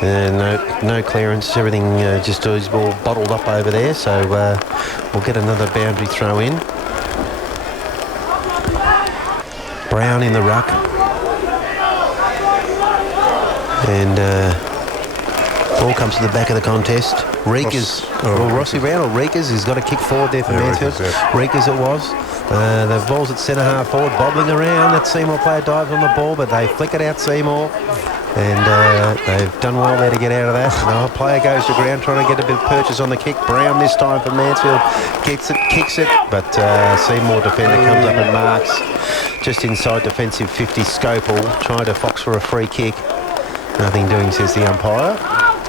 No clearance, everything just is all bottled up over there, so we'll get another boundary throw in. Brown in the ruck. And ball comes to the back of the contest. Reekers, Rossi Brown or Reekers has got a kick forward there for Mansfield. Reekers it was. The ball's at centre half forward, bobbling around. That Seymour player dives on the ball, but they flick it out Seymour. And they've done well there to get out of that. The player goes to ground trying to get a bit of purchase on the kick. Brown this time for Mansfield kicks it, but Seymour defender comes up and marks just inside defensive 50. Scopel trying to fox for a free kick. Nothing doing, says the umpire.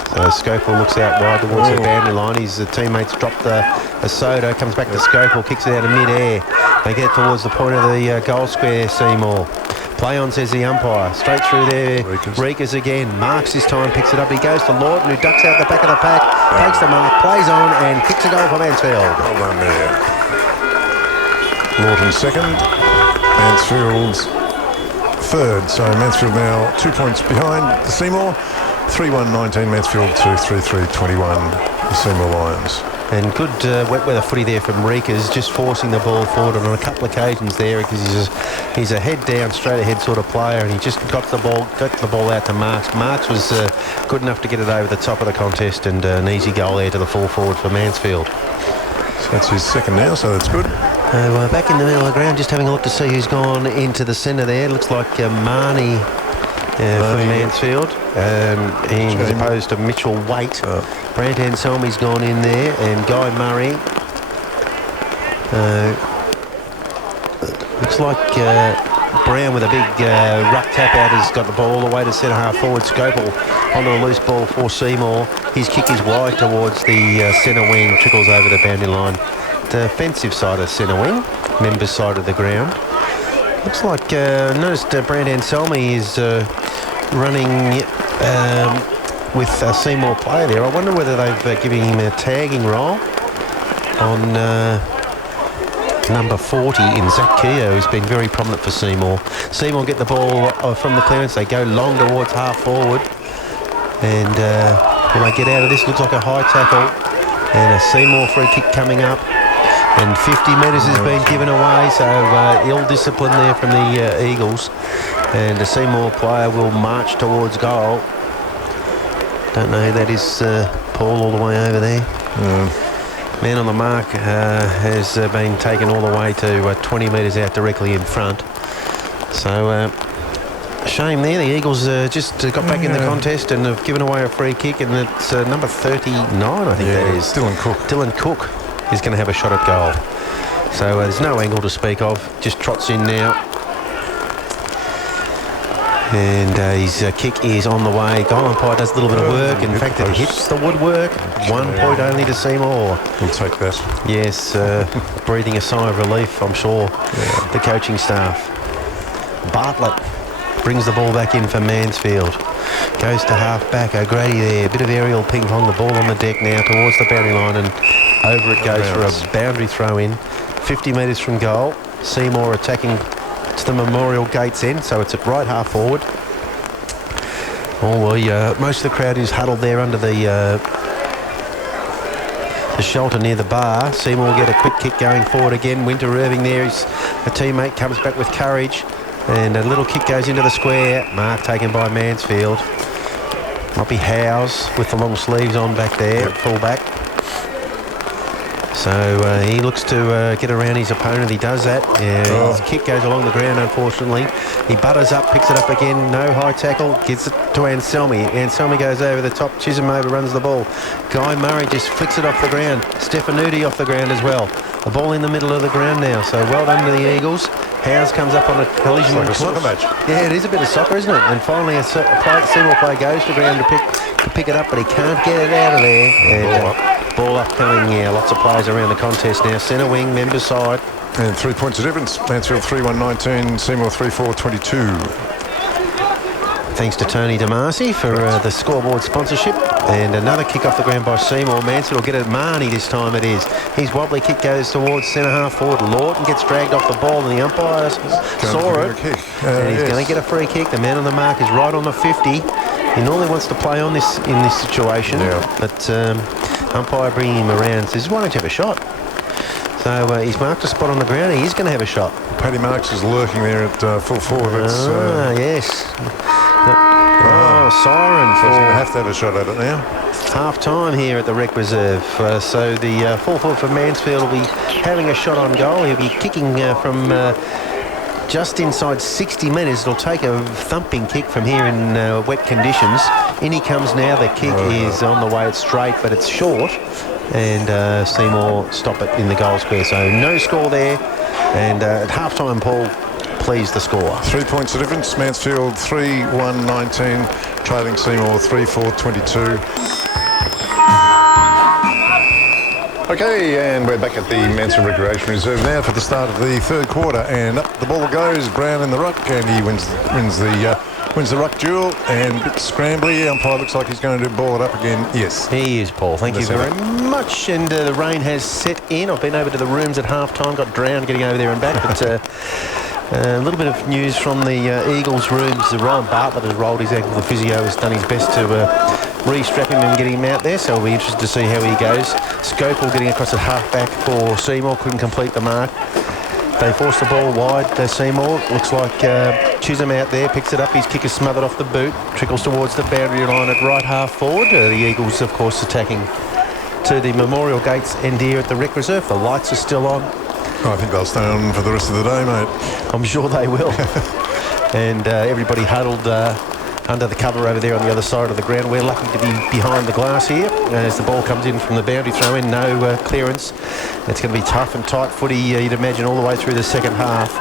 So Scopel looks out wide towards the boundary line. His teammates drop the soda, comes back to Scopel, kicks it out of mid-air. They get towards the point of the goal square, Seymour. Play on, says the umpire. Straight through there. Reekers again. Marks this time, picks it up. He goes to Lawton, who ducks out the back of the pack, takes the mark, plays on, and kicks a goal for Mansfield. Well done there. Lawton second. Mansfield's third. So Mansfield now 2 points behind Seymour. 3-1-19 Mansfield to 3-3-21 the Seymour Lions. And good wet weather footy there from Reekers, just forcing the ball forward on a couple of occasions there, because he's a head down, straight ahead sort of player, and he just got the ball out to Marks. Marks was good enough to get it over the top of the contest, and an easy goal there to the full forward for Mansfield. So that's his second now, so that's good. Back in the middle of the ground, just having a look to see who's gone into the centre there. Looks like Marnie for Mansfield, as opposed to Mitchell Waite. Brant Anselmi's gone in there, and Guy Murray. Looks like Brown with a big ruck tap out has got the ball all the way to centre half forward. Scopel onto a loose ball for Seymour. His kick is wide towards the centre wing, trickles over the boundary line. Defensive side of centre wing, members side of the ground. Looks like noticed Brant Anselmi is running with a Seymour player there. I wonder whether they've given him a tagging role on number 40 in Zach Keogh, who's been very prominent for Seymour. Seymour get the ball from the clearance. They go long towards half forward, and when they get out of this, looks like a high tackle and a Seymour free kick coming up. And 50 metres has been given away, so ill discipline there from the Eagles. And the Seymour player will march towards goal. Don't know who that is, Paul, all the way over there. Man on the mark has been taken all the way to 20 metres out directly in front. So, shame there. The Eagles just got back in the contest and have given away a free kick, and it's number 39, I think that is. Dylan Cook is going to have a shot at goal. So there's no angle to speak of. Just trots in now. And his kick is on the way. Goal umpire does a little bit of work. In fact, it hits the woodwork. 1 point only to Seymour. We'll take that. Yes, breathing a sigh of relief, I'm sure, the coaching staff. Bartlett brings the ball back in for Mansfield. Goes to half-back. O'Grady there. A bit of aerial ping-pong. The ball on the deck now towards the boundary line, and over it goes for a boundary throw-in. 50 metres from goal. Seymour attacking to the Memorial Gates end, so it's at right half forward. Most of the crowd is huddled there under the shelter near the bar. Seymour will get a quick kick going forward again. Winter Irving there. A teammate comes back with courage, and a little kick goes into the square. Mark taken by Mansfield. Might be Howes with the long sleeves on back there, full back. So he looks to get around his opponent. He does that. His kick goes along the ground, unfortunately. He butters up, picks it up again. No high tackle. Gets it to Anselmi. Anselmi goes over the top. Chisholm overruns the ball. Guy Murray just flicks it off the ground. Stefanuti off the ground as well. The ball in the middle of the ground now. So well done to the Eagles. Howes comes up on a collision. It's like a soccer match. Yeah, it is a bit of soccer, isn't it? And finally a Seymour player goes to ground to pick it up, but he can't get it out of there. And, ball upcoming, lots of players around the contest now. Centre wing, member side. And 3 points of difference. Mansfield 3-1-19, Seymour 3-4-22. thanks to Tony DeMasi for the scoreboard sponsorship. And another kick off the ground by Seymour. Mansfield will get it. Marnie this time it is. His wobbly kick goes towards centre half forward. Lawton gets dragged off the ball and the umpire saw it. And he's going to get a free kick. The man on the mark is right on the 50. He normally wants to play on this in this situation. But umpire bringing him around says, why don't you have a shot? So he's marked a spot on the ground. He is going to have a shot. Paddy Marks is lurking there at full forward. Yes. Siren for... He's going to have to have a shot at it now. Half time here at the Rec Reserve. So the full forward for Mansfield will be having a shot on goal. He'll be kicking from just inside 60 metres. It'll take a thumping kick from here in wet conditions. In he comes now. The kick is on the way. It's straight, but it's short. And Seymour stop it in the goal square. So no score there. And at half-time, Paul, please the score. 3 points of difference. Mansfield 3-1-19, trailing Seymour 3-4-22. Okay, and we're back at the Mansfield Recreation Reserve now for the start of the third quarter. And up the ball goes. Brown in the ruck, and he wins the ruck duel, and a bit scrambly. Umpire looks like he's going to ball it up again. Yes. He is, Paul. Thank you very much. And the rain has set in. I've been over to the rooms at half-time, got drowned getting over there and back. But a little bit of news from the Eagles rooms. Ryan Bartlett has rolled his ankle. The physio has done his best to re-strap him and get him out there, so we'll be interested to see how he goes. Scopel getting across at half-back for Seymour. Couldn't complete the mark. They force the ball wide. Seymour looks like Chisholm out there, picks it up. His kick is smothered off the boot, trickles towards the boundary line at right half forward. The Eagles, of course, attacking to the Memorial Gates end here at the Rec Reserve. The lights are still on. I think they'll stay on for the rest of the day, mate. I'm sure they will. And everybody huddled under the cover over there on the other side of the ground. We're lucky to be behind the glass here as the ball comes in from the boundary throw in. No clearance. It's going to be tough and tight footy, you'd imagine, all the way through the second half.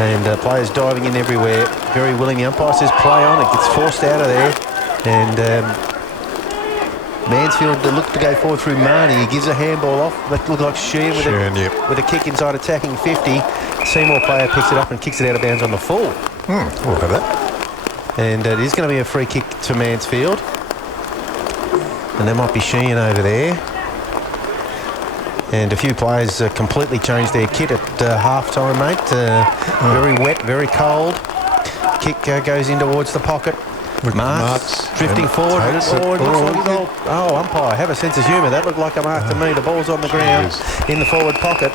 And players diving in everywhere. Very willing. The umpire says play on. It gets forced out of there. And Mansfield looked to go forward through Marnie. He gives a handball off. That looked like Sheehan with a kick inside attacking 50. Seymour player picks it up and kicks it out of bounds on the full. We'll have that. And it is going to be a free kick to Mansfield. And there might be Sheehan over there. And a few players completely changed their kit at half-time, mate. Very wet, very cold. Kick goes in towards the pocket. Marks drifting forward. Umpire, have a sense of humour. That looked like a mark to me. The ball's on the ground in the forward pocket.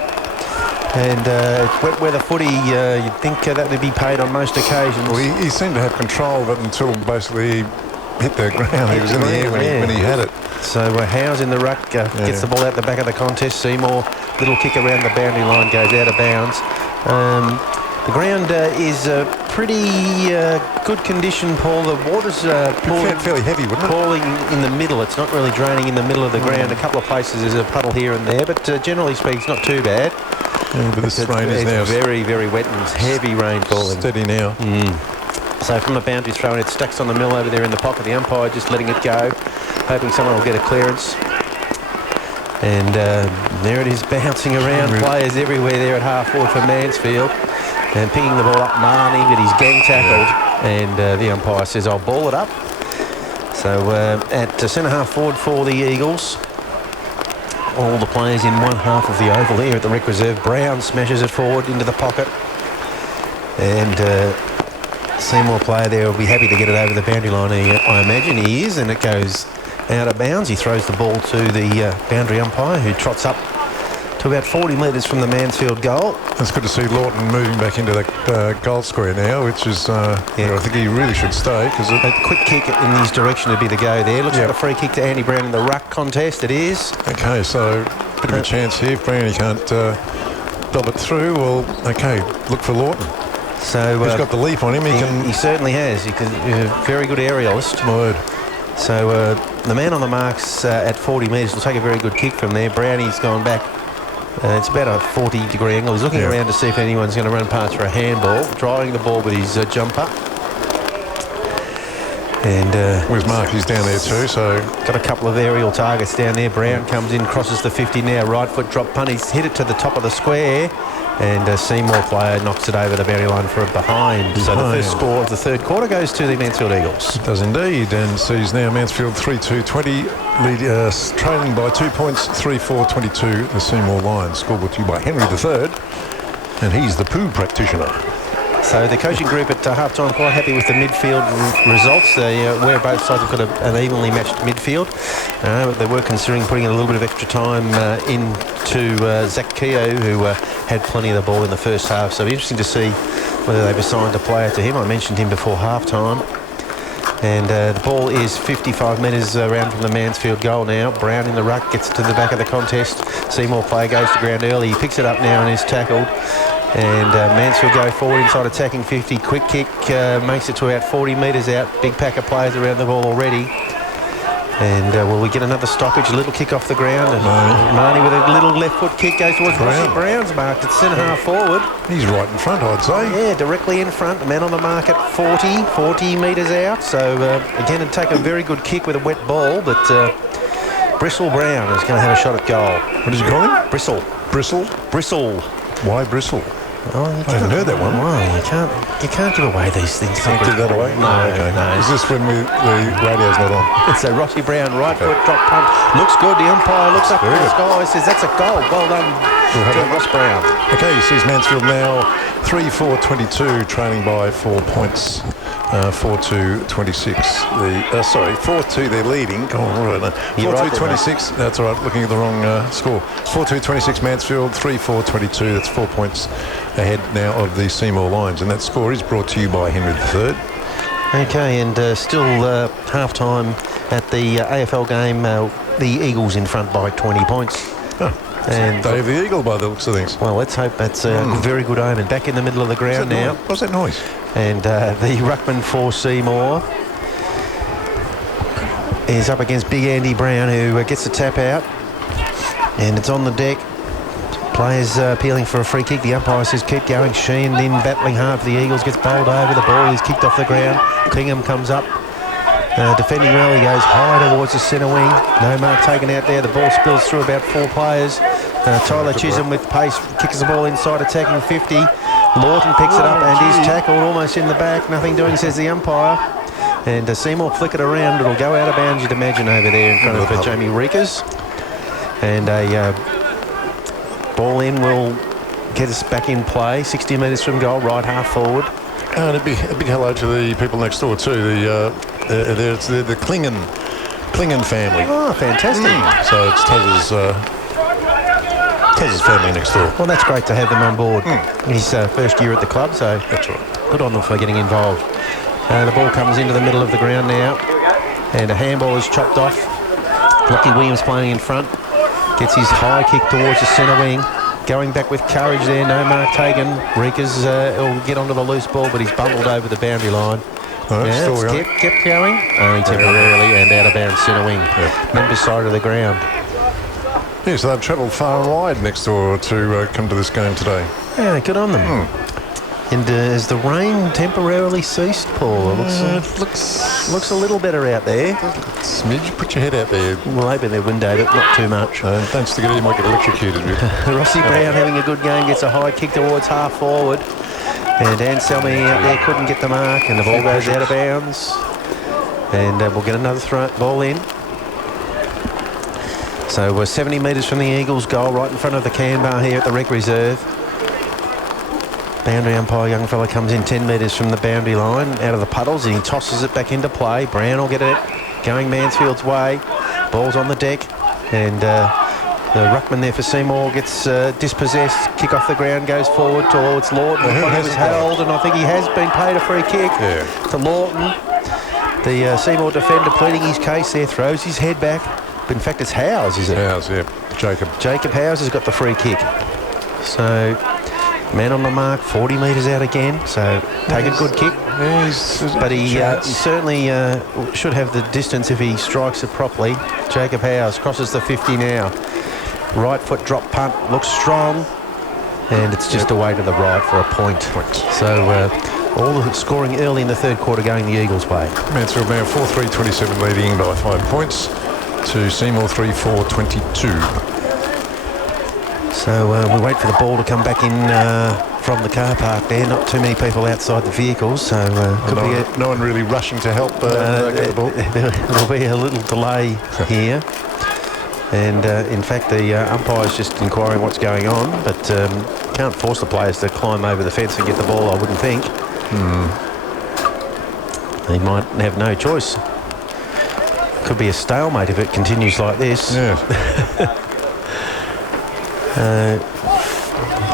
And it's wet weather footy. You'd think that would be paid on most occasions. Well, he seemed to have control of it until basically he hit the ground. He was in the air when he had it. So Howes in the ruck gets the ball out the back of the contest. Seymour, little kick around the boundary line, goes out of bounds. The ground is pretty good condition, Paul. The water's fairly heavy, wouldn't it? Falling in the middle. It's not really draining in the middle of the ground. A couple of places there's a puddle here and there, but generally speaking, it's not too bad. Yeah, but this rain is now very, very wet and heavy rain falling. Steady now. So from the boundary throw, and it stacks on the mill over there in the pocket. The umpire just letting it go, hoping someone will get a clearance. And there it is, bouncing around. Players everywhere there at half forward for Mansfield. And picking the ball up, Marnie, but he's gang tackled. And the umpire says, I'll ball it up. So at centre half forward for the Eagles. All the players in one half of the oval here at the Rec Reserve. Brown smashes it forward into the pocket. And Seymour player there will be happy to get it over the boundary line. I imagine he is, and it goes out of bounds. He throws the ball to the boundary umpire, who trots up to about 40 metres from the Mansfield goal. It's good to see Lawton moving back into the goal square now, which is, I think he really should stay. Because a quick kick in his direction would be the go there. Looks like a free kick to Andy Brown in the ruck contest. It is. Okay, so a bit of a chance here. If Brownie can't dob it through, well, okay, look for Lawton. So he's got the leap on him. He certainly has. He's a very good aerialist. My word. So the man on the marks at 40 metres will take a very good kick from there. Brownie's gone back. It's about a 40-degree angle. He's looking around to see if anyone's going to run past for a handball. Driving the ball with his jumper. And Where's Mark? He's down there too, so... Got a couple of aerial targets down there. Brown comes in, crosses the 50 now. Right foot drop punt. He's hit it to the top of the square. And a Seymour player knocks it over the boundary line for a behind. So the first score of the third quarter goes to the Mansfield Eagles. It does indeed, and sees now Mansfield 3-2-20, trailing by 2 points, 3-4-22, the Seymour Lions. Score brought to you by Henry III, and he's the poo practitioner. So the coaching group at half-time quite happy with the midfield results. They, where both sides have got an evenly matched midfield. They were considering putting a little bit of extra time into Zach Keogh, who had plenty of the ball in the first half. So it'll be interesting to see whether they've assigned a player to him. I mentioned him before half-time. And the ball is 55 metres around from the Mansfield goal now. Brown in the ruck, gets to the back of the contest. Seymour player goes to ground early. He picks it up now and is tackled. And Mansfield go forward inside attacking 50. Quick kick makes it to about 40 metres out. Big pack of players around the ball already. And will we get another stoppage? A little kick off the ground. And Marnie with a little left foot kick goes towards Brown. Brown's marked at centre half forward. He's right in front, I'd say. Yeah, directly in front. The man on the mark at 40 metres out. So again, it'd take a very good kick with a wet ball. But Bristle Brown is going to have a shot at goal. What did you call him? Bristle. Bristle? Bristle. Why Bristle? Oh, I haven't heard that one. Why? You can't give away these things. Can't give that away? No, okay. no. Is this when the radio's not on? So Rossi Brown, right foot drop punt. Looks good. The umpire looks up to the sky, says that's a goal. Well done to Ross Brown. Okay, he sees Mansfield now 3-4-22, trailing by 4 points. 4-2-26. 4-2. They're leading. Oh, right. 4-2-26. That's all right. Looking at the wrong score. 4-2-26 Mansfield. 3-4-22. That's 4 points ahead now of the Seymour Lions, and that score is brought to you by Henry III. Okay, and still half-time at the AFL game. The Eagles in front by 20 points. Oh. And Dave the Eagle by the looks of things. Well, let's hope that's a very good omen. Back in the middle of the ground now. What's that noise? And the ruckman for Seymour is up against Big Andy Brown, who gets the tap out. And it's on the deck. Players appealing for a free kick. The umpire says keep going. Sheen then battling hard for the Eagles. Gets bowled over. The ball is kicked off the ground. Bingham comes up. Defending well, he goes high towards the centre wing. No mark taken out there. The ball spills through about 4 players. Tyler Chisholm with pace kicks the ball inside, attacking 50. Lawton picks it up and is tackled almost in the back. Nothing doing, says the umpire. And Seymour flick it around. It'll go out of bounds, you'd imagine, over there in front of Jamie Reekers. And a ball in will get us back in play. 60 metres from goal, right half forward. And a big hello to the people next door too. The Klingon family. Oh, fantastic. So it's Taz's family next door. Well, that's great to have them on board. His first year at the club, so that's right. Good on them for getting involved. The ball comes into the middle of the ground now, and a handball is chopped off. Lockie Williams playing in front. Gets his high kick towards the centre wing. Going back with courage there, no mark taken. Reekers will get onto the loose ball, but he's bundled over the boundary line. Kept going, only temporarily, and out of bounds centre wing. Members side of the ground. Yeah, so they've travelled far and wide next door to come to this game today. Yeah, good on them. And has the rain temporarily ceased, Paul? It looks a little better out there. Smidge, put your head out there. Well, open their window, but not too much. Don't stick it in, you might get electrocuted. Rossi Brown having a good game, gets a high kick towards half forward. And Anselmi out there couldn't get the mark, and the ball goes out of bounds. And we'll get another ball in. So we're 70 metres from the Eagles' goal, right in front of the can bar here at the Rec Reserve. Boundary umpire, young fella, comes in 10 metres from the boundary line, out of the puddles, and he tosses it back into play. Brown will get it, going Mansfield's way. Ball's on the deck, and the ruckman there for Seymour gets dispossessed. Kick off the ground, goes forward towards Lawton. He was held, and I think he has been paid a free kick to Lawton. The Seymour defender pleading his case there, throws his head back. But in fact, it's Howes, is it? Howes, yeah. Jacob Howes has got the free kick. So, man on the mark, 40 metres out again. So, take a good kick. But he certainly should have the distance if he strikes it properly. Jacob Howes crosses the 50 now. Right foot drop punt, looks strong. And it's just away to the right for a point. So, All the scoring early in the third quarter going the Eagles' way. Mansfield now 4-3-27 leading by 5 points to Seymour 3-4-22. So we wait for the ball to come back in from the car park there. Not too many people outside the vehicles, so no one really rushing to help get the ball. There'll be a little delay here. And in fact, the umpire's just inquiring what's going on, but can't force the players to climb over the fence and get the ball, I wouldn't think. They might have no choice. Could be a stalemate if it continues like this. Yeah.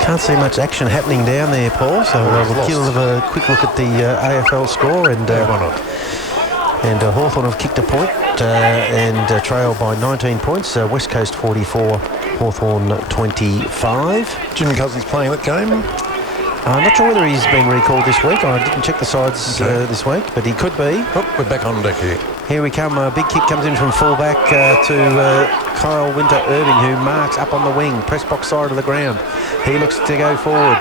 Can't see much action happening down there, Paul, so we'll give a quick look at the AFL score. And why not? And Hawthorn have kicked a point and trailed by 19 points. West Coast 44, Hawthorn 25. Jim Cousins playing that game? I'm not sure whether he's been recalled this week. I didn't check the sides this week, but he could be. Oh, we're back on deck here. Here we come. A big kick comes in from fullback to Kyle Winter-Irving, who marks up on the wing, press box side of the ground. He looks to go forward.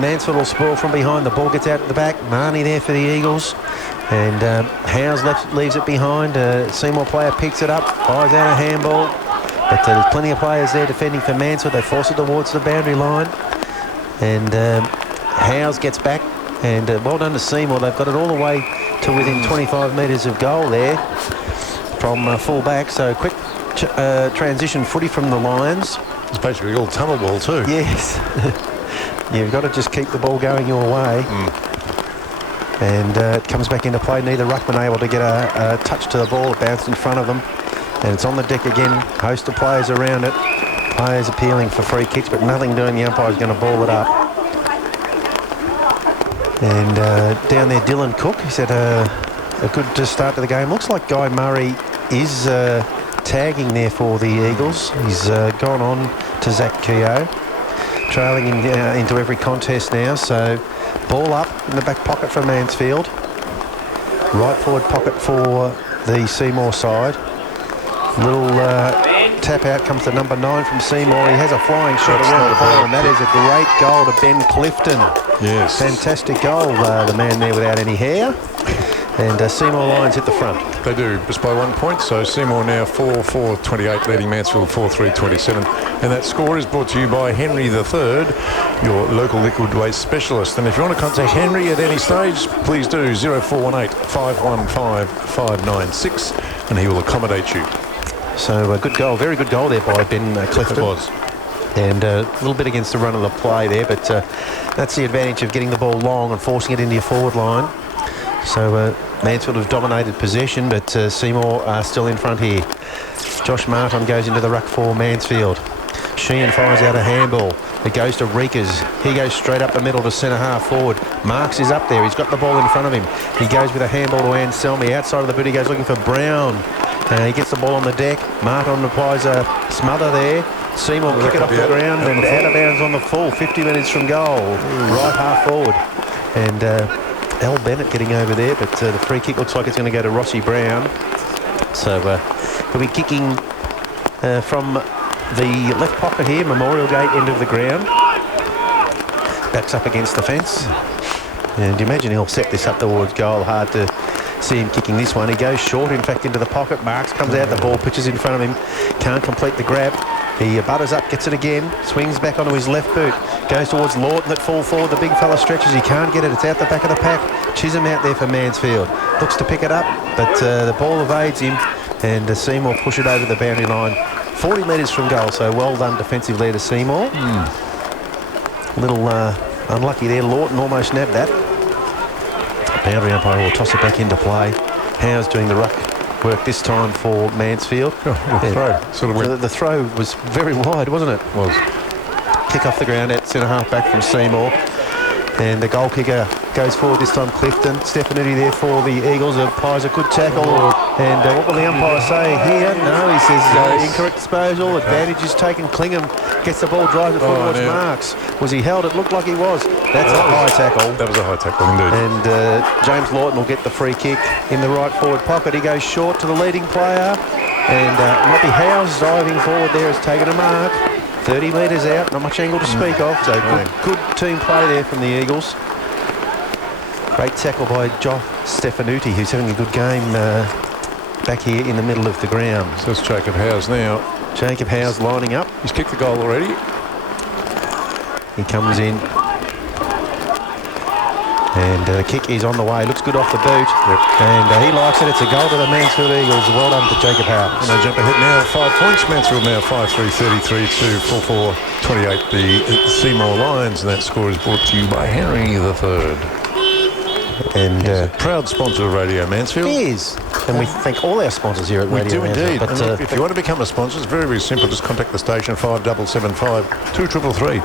Mansfield will spoil from behind. The ball gets out at the back. Marnie there for the Eagles. And Howes leaves it behind. Seymour player picks it up, fires out a handball. But there's plenty of players there defending for Mansfield. They force it towards the boundary line. And Howes gets back. And well done to Seymour. They've got it all the way to within 25 metres of goal there from full back. So quick transition footy from the Lions. It's basically all tunnel ball too. Yes. You've got to just keep the ball going your way. And it comes back into play. Neither ruckman able to get a touch to the ball. It bounced in front of them. And it's on the deck again. Host of players around it. Players appealing for free kicks, but nothing doing. The umpire's going to ball it up. And down there, Dylan Cook. He's had a good start to the game. Looks like Guy Murray is tagging there for the Eagles. He's gone on to Zach Keogh. Trailing into every contest now. So ball up in the back pocket for Mansfield. Right forward pocket for the Seymour side. Little tap out comes to number 9 from Seymour. He has a flying shot around the corner, and that is a great goal to Ben Clifton. Yes. Fantastic goal, the man there without any hair. And Seymour Lions hit the front. They do, just by 1 point. So Seymour now 4-4-28, leading Mansfield 4-3-27. And that score is brought to you by Henry III, your local liquid waste specialist. And if you want to contact Henry at any stage, please do 0418 515 596, and he will accommodate you. So a good goal, very good goal there by Ben Clifton. It was. And a little bit against the run of the play there, but that's the advantage of getting the ball long and forcing it into your forward line. So Mansfield have dominated possession, but Seymour are still in front here. Josh Martin goes into the ruck for Mansfield. Sheehan fires out a handball. It goes to Reekers. He goes straight up the middle to centre half forward. Marks is up there. He's got the ball in front of him. He goes with a handball to Anselmi. Outside of the boot, he goes looking for Brown. He gets the ball on the deck. Martin applies a smother there. Seymour kick it off the ground and out of bounds on the full. 50 metres from goal. Right half forward. And Al Bennett getting over there, but the free kick looks like it's going to go to Rossi Brown. So he'll be kicking from the left pocket here, Memorial Gate end of the ground. Backs up against the fence. And you imagine he'll set this up towards goal. Hard to see him kicking this one. He goes short, in fact, into the pocket. Marks comes out, the ball pitches in front of him. Can't complete the grab. He butters up, gets it again, swings back onto his left boot, goes towards Lawton at full forward. The big fella stretches, he can't get it, it's out the back of the pack. Chisholm out there for Mansfield. Looks to pick it up, but the ball evades him, and Seymour push it over the boundary line. 40 metres from goal, so well done defensively to Seymour. Little unlucky there, Lawton almost nabbed that. Boundary umpire will toss it back into play. Howes doing the ruck work this time for Mansfield. The throw was very wide, wasn't it? Was. Kick off the ground at centre half back from Seymour. And the goal kicker goes forward this time, Clifton. Stefanuti there for the Eagles. Applies a good tackle. And what will the umpire say here? No, he says incorrect disposal. Advantage is taken. Klingham gets the ball, drives it forward towards Marks. Was he held? It looked like he was. That's a high tackle. That was a high tackle indeed. And James Lawton will get the free kick in the right forward pocket. He goes short to the leading player. And Moppy Howes diving forward there has taken a mark. 30 metres out, not much angle to speak of. So good team play there from the Eagles. Great tackle by Josh Stefanuti, who's having a good game back here in the middle of the ground. So it's Jacob Howes now. Jacob Howes lining up. He's kicked the goal already. He comes in. And the kick is on the way. Looks good off the boot. Yep. And he likes it. It's a goal to the Mansfield Eagles. Well done to Jacob Howes. And they jump ahead now, 5 points. Mansfield now 5-3, 33 to 4-4, 28. The Seymour Lions, and that score is brought to you by Henry III. And Proud sponsor of Radio Mansfield. he is. And we thank all our sponsors here at We Radio do indeed. Mansfield. And look, if you want to become a sponsor, it's very, very simple. Just contact the station 5775-2333,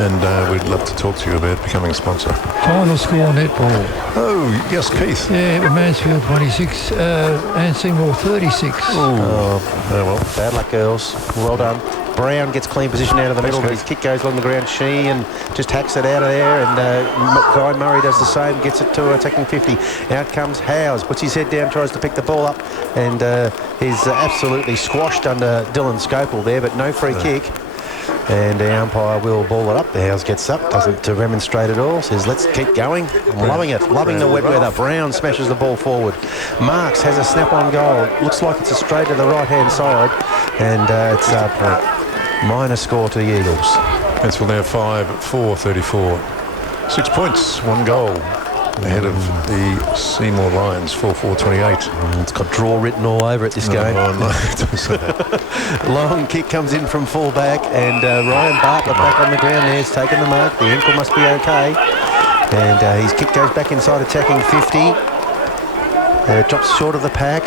and we'd love to talk to you about becoming a sponsor. Final score netball. Oh, yes, Keith. Yeah, Mansfield 26 and Seymour 36. Oh, well. Bad luck, girls. Well done. Brown gets clean position out of the middle. Keith. His kick goes along the ground. Sheehan just hacks it out of there, and Guy Murray does the same, gets it to attacking 50. Out comes Howes, puts his head down, tries to pick the ball up, and is absolutely squashed under Dylan Scopel there, but no free kick. And the umpire will ball it up. The Howes gets up, doesn't remonstrate at all, says let's keep going. I'm loving it, loving the wet weather. Brown smashes the ball forward. Marks has a snap-on goal. Looks like it's a straight to the right-hand side, and it's a minor score to the Eagles. Mansfield now 5-4, 34. 6 points, 1 goal. Ahead of the Seymour Lions, 4-4, 28. It's got draw written all over it, this game. Oh, no, don't say that. Long kick comes in from full back, and Ryan Bartlett back on the ground there. He's taken the mark. The ankle must be okay. And his kick goes back inside, attacking 50. Drops short of the pack.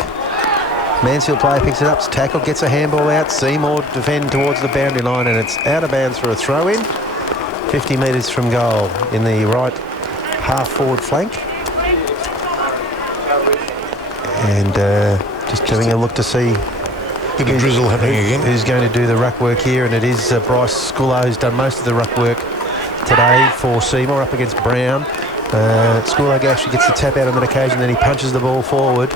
Mansfield player picks it up, tackle, gets a handball out. Seymour defend towards the boundary line, and it's out of bounds for a throw-in. 50 metres from goal in the right half-forward flank. And just having a look to see Bit of drizzle happening again. who's going to do the ruck work here, and it is Bryce Scullo who's done most of the ruck work today for Seymour up against Brown. Scullo actually gets the tap out on that occasion, then he punches the ball forward.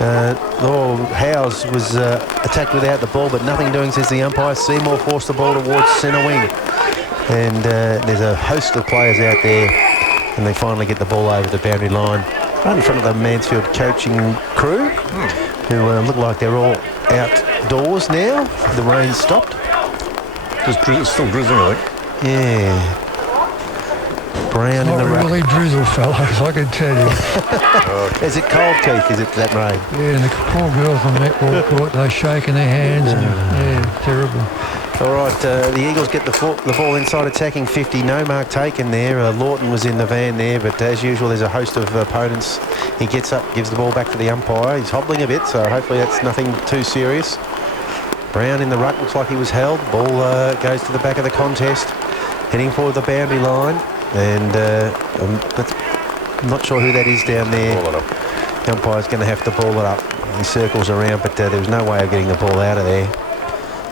Howes was attacked without the ball, but nothing doing, says the umpire. Seymour forced the ball towards centre wing. And there's a host of players out there, and they finally get the ball over the boundary line. Right in front of the Mansfield coaching crew, who look like they're all outdoors now. The rain stopped. It's still drizzling, I think. Yeah. Brown in Not the really drizzle, fellas, I can tell you. Is it cold, Keith? Is it that rain? Yeah, and the poor girls on the netball court, they're shaking their hands. And, yeah, terrible. All right, the Eagles get the ball inside, attacking 50. No mark taken there. Lawton was in the van there, but as usual, there's a host of opponents. He gets up, gives the ball back to the umpire. He's hobbling a bit, so hopefully that's nothing too serious. Brown in the ruck, looks like he was held. Ball goes to the back of the contest, heading for the boundary line. And I'm not sure who that is down there. Ball it up. The umpire's going to have to ball it up. He circles around, but there was no way of getting the ball out of there.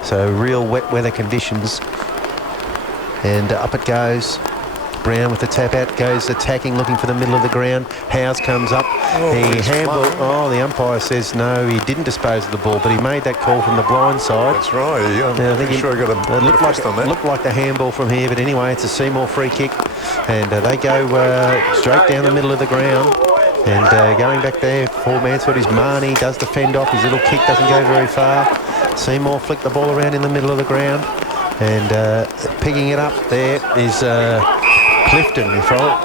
So real wet weather conditions. And up it goes. Brown with the tap out, goes attacking, looking for the middle of the ground. Howes comes up. He handball. Oh, the umpire says no, he didn't dispose of the ball, but he made that call from the blind side. That's right. Yeah, I'm pretty sure I got a looked like, on that. looked like the handball from here, but anyway, it's a Seymour free kick. And they go straight down the middle of the ground. And going back there for Mansfield is Marnie, does the fend off. His little kick doesn't go very far. Seymour flicked the ball around in the middle of the ground. And picking it up there is Clifton. He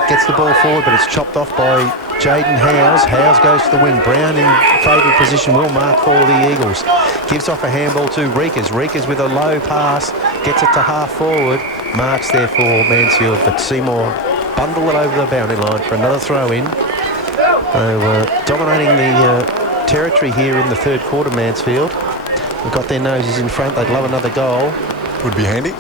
gets the ball forward, but it's chopped off by Jaden Howes. Howes goes to the wing. Brown in favoured position, will mark for the Eagles. Gives off a handball to Reekers. Reekers with a low pass, gets it to half forward. Marks there for Mansfield, but Seymour bundle it over the boundary line for another throw-in. Dominating the territory here in the third quarter, Mansfield. They've got their noses in front. They'd love another goal. Would be handy.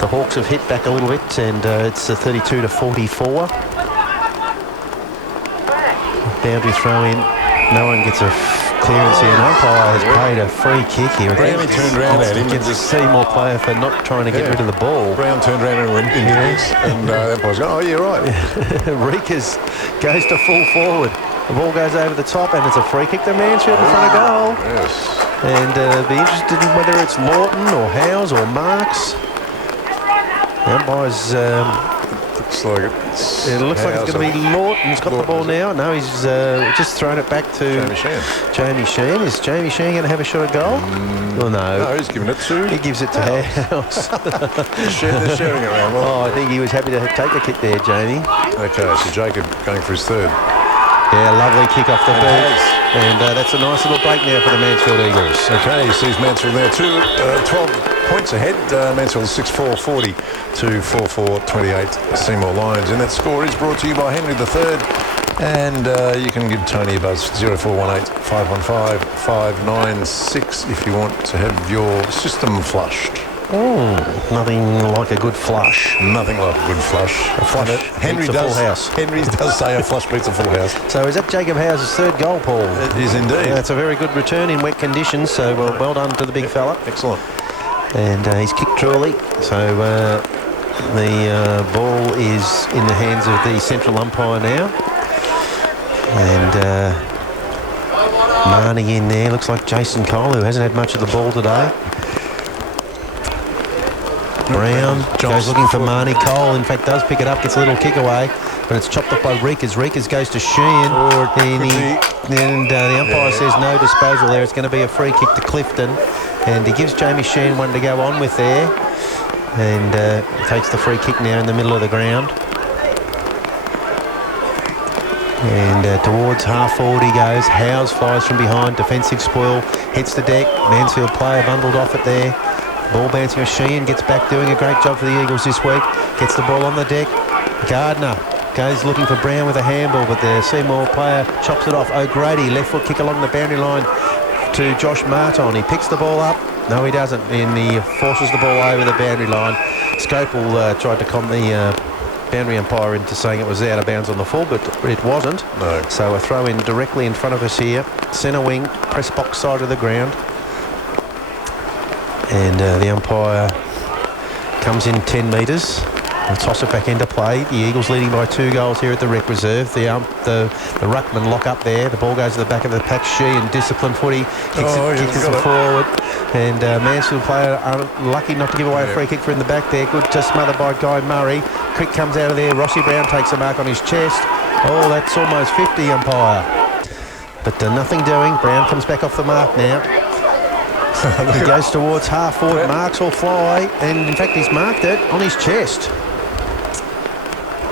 The Hawks have hit back a little bit, and it's 32 to 44. Boundary throw in. No one gets a clearance here. An umpire has paid a free kick here. Brown turned around at him and Against the Seymour player for not trying to get rid of the ball. Brown turned around and went in and the umpire's going, oh, you're right. Reekers goes to full forward. The ball goes over the top, and it's a free kick to Mansfield in front of goal. Yes. And be interested in whether it's Lawton or Howes or Marks. The umpire's Looks like it's... It looks like it's going to be Lawton's got the ball now. No, he's just thrown it back to Jamie Sheen. Is Jamie Sheen going to have a shot at goal? Well, no. No, he's giving it to... He gives it to House. They're sharing it around. Well, I think he was happy to take the kick there, Jamie. okay, so Jacob going for his third. Yeah, lovely kick off the boot. And that's a nice little break now for the Mansfield Eagles. Okay, he sees Mansfield there too. 12 points ahead. Mansfield 6-4-40 to 4-4-28 Seymour Lions. And that score is brought to you by Henry III. And you can give Tony a buzz, 0418 515 596 if you want to have your system flushed. Nothing like a good flush. Nothing like a good flush. A flush Henry beats a does, full house. Henry does say a flush beats a full house. So is that Jacob House's third goal, Paul? It is indeed. Yeah, it's a very good return in wet conditions, so well done to the big fella. Excellent. And he's kicked truly. So the ball is in the hands of the central umpire now. And Marnie in there. Looks like Jason Cole, who hasn't had much of the ball today. Brown goes looking for Marnie. Cole, in fact, does pick it up, gets a little kick away, but it's chopped up by Reekers. Reekers goes to Sheehan, and the umpire says no disposal there. It's going to be a free kick to Clifton, and he gives Jamie Sheehan one to go on with there, and takes the free kick now in the middle of the ground. And towards half forward he goes. Howes flies from behind, defensive spoil, hits the deck. Mansfield player bundled off it there. Ball bouncing with Sheehan, gets back, doing a great job for the Eagles this week. Gets the ball on the deck. Gardner goes looking for Brown with a handball, but the Seymour player chops it off. O'Grady, left foot kick along the boundary line to Josh Martin. He picks the ball up. No, he doesn't, and he forces the ball over the boundary line. Scopel tried to calm the boundary umpire into saying it was out of bounds on the full, but it wasn't. No. So a throw in directly in front of us here. Centre wing, press box side of the ground. And the umpire comes in 10 metres. We'll toss it back into play. The Eagles leading by 2 goals here at the Rec Reserve. The ruckman lock up there. The ball goes to the back of the pack. Sheehan, disciplined footy, kicks it forward. And Mansfield player unlucky not to give away a free kick for in the back there. Good to smothered by Guy Murray. Quick comes out of there. Rossi Brown takes a mark on his chest. Oh, that's almost 50, umpire. But nothing doing. Brown comes back off the mark now. He goes towards half forward, marks will fly, and in fact he's marked it on his chest.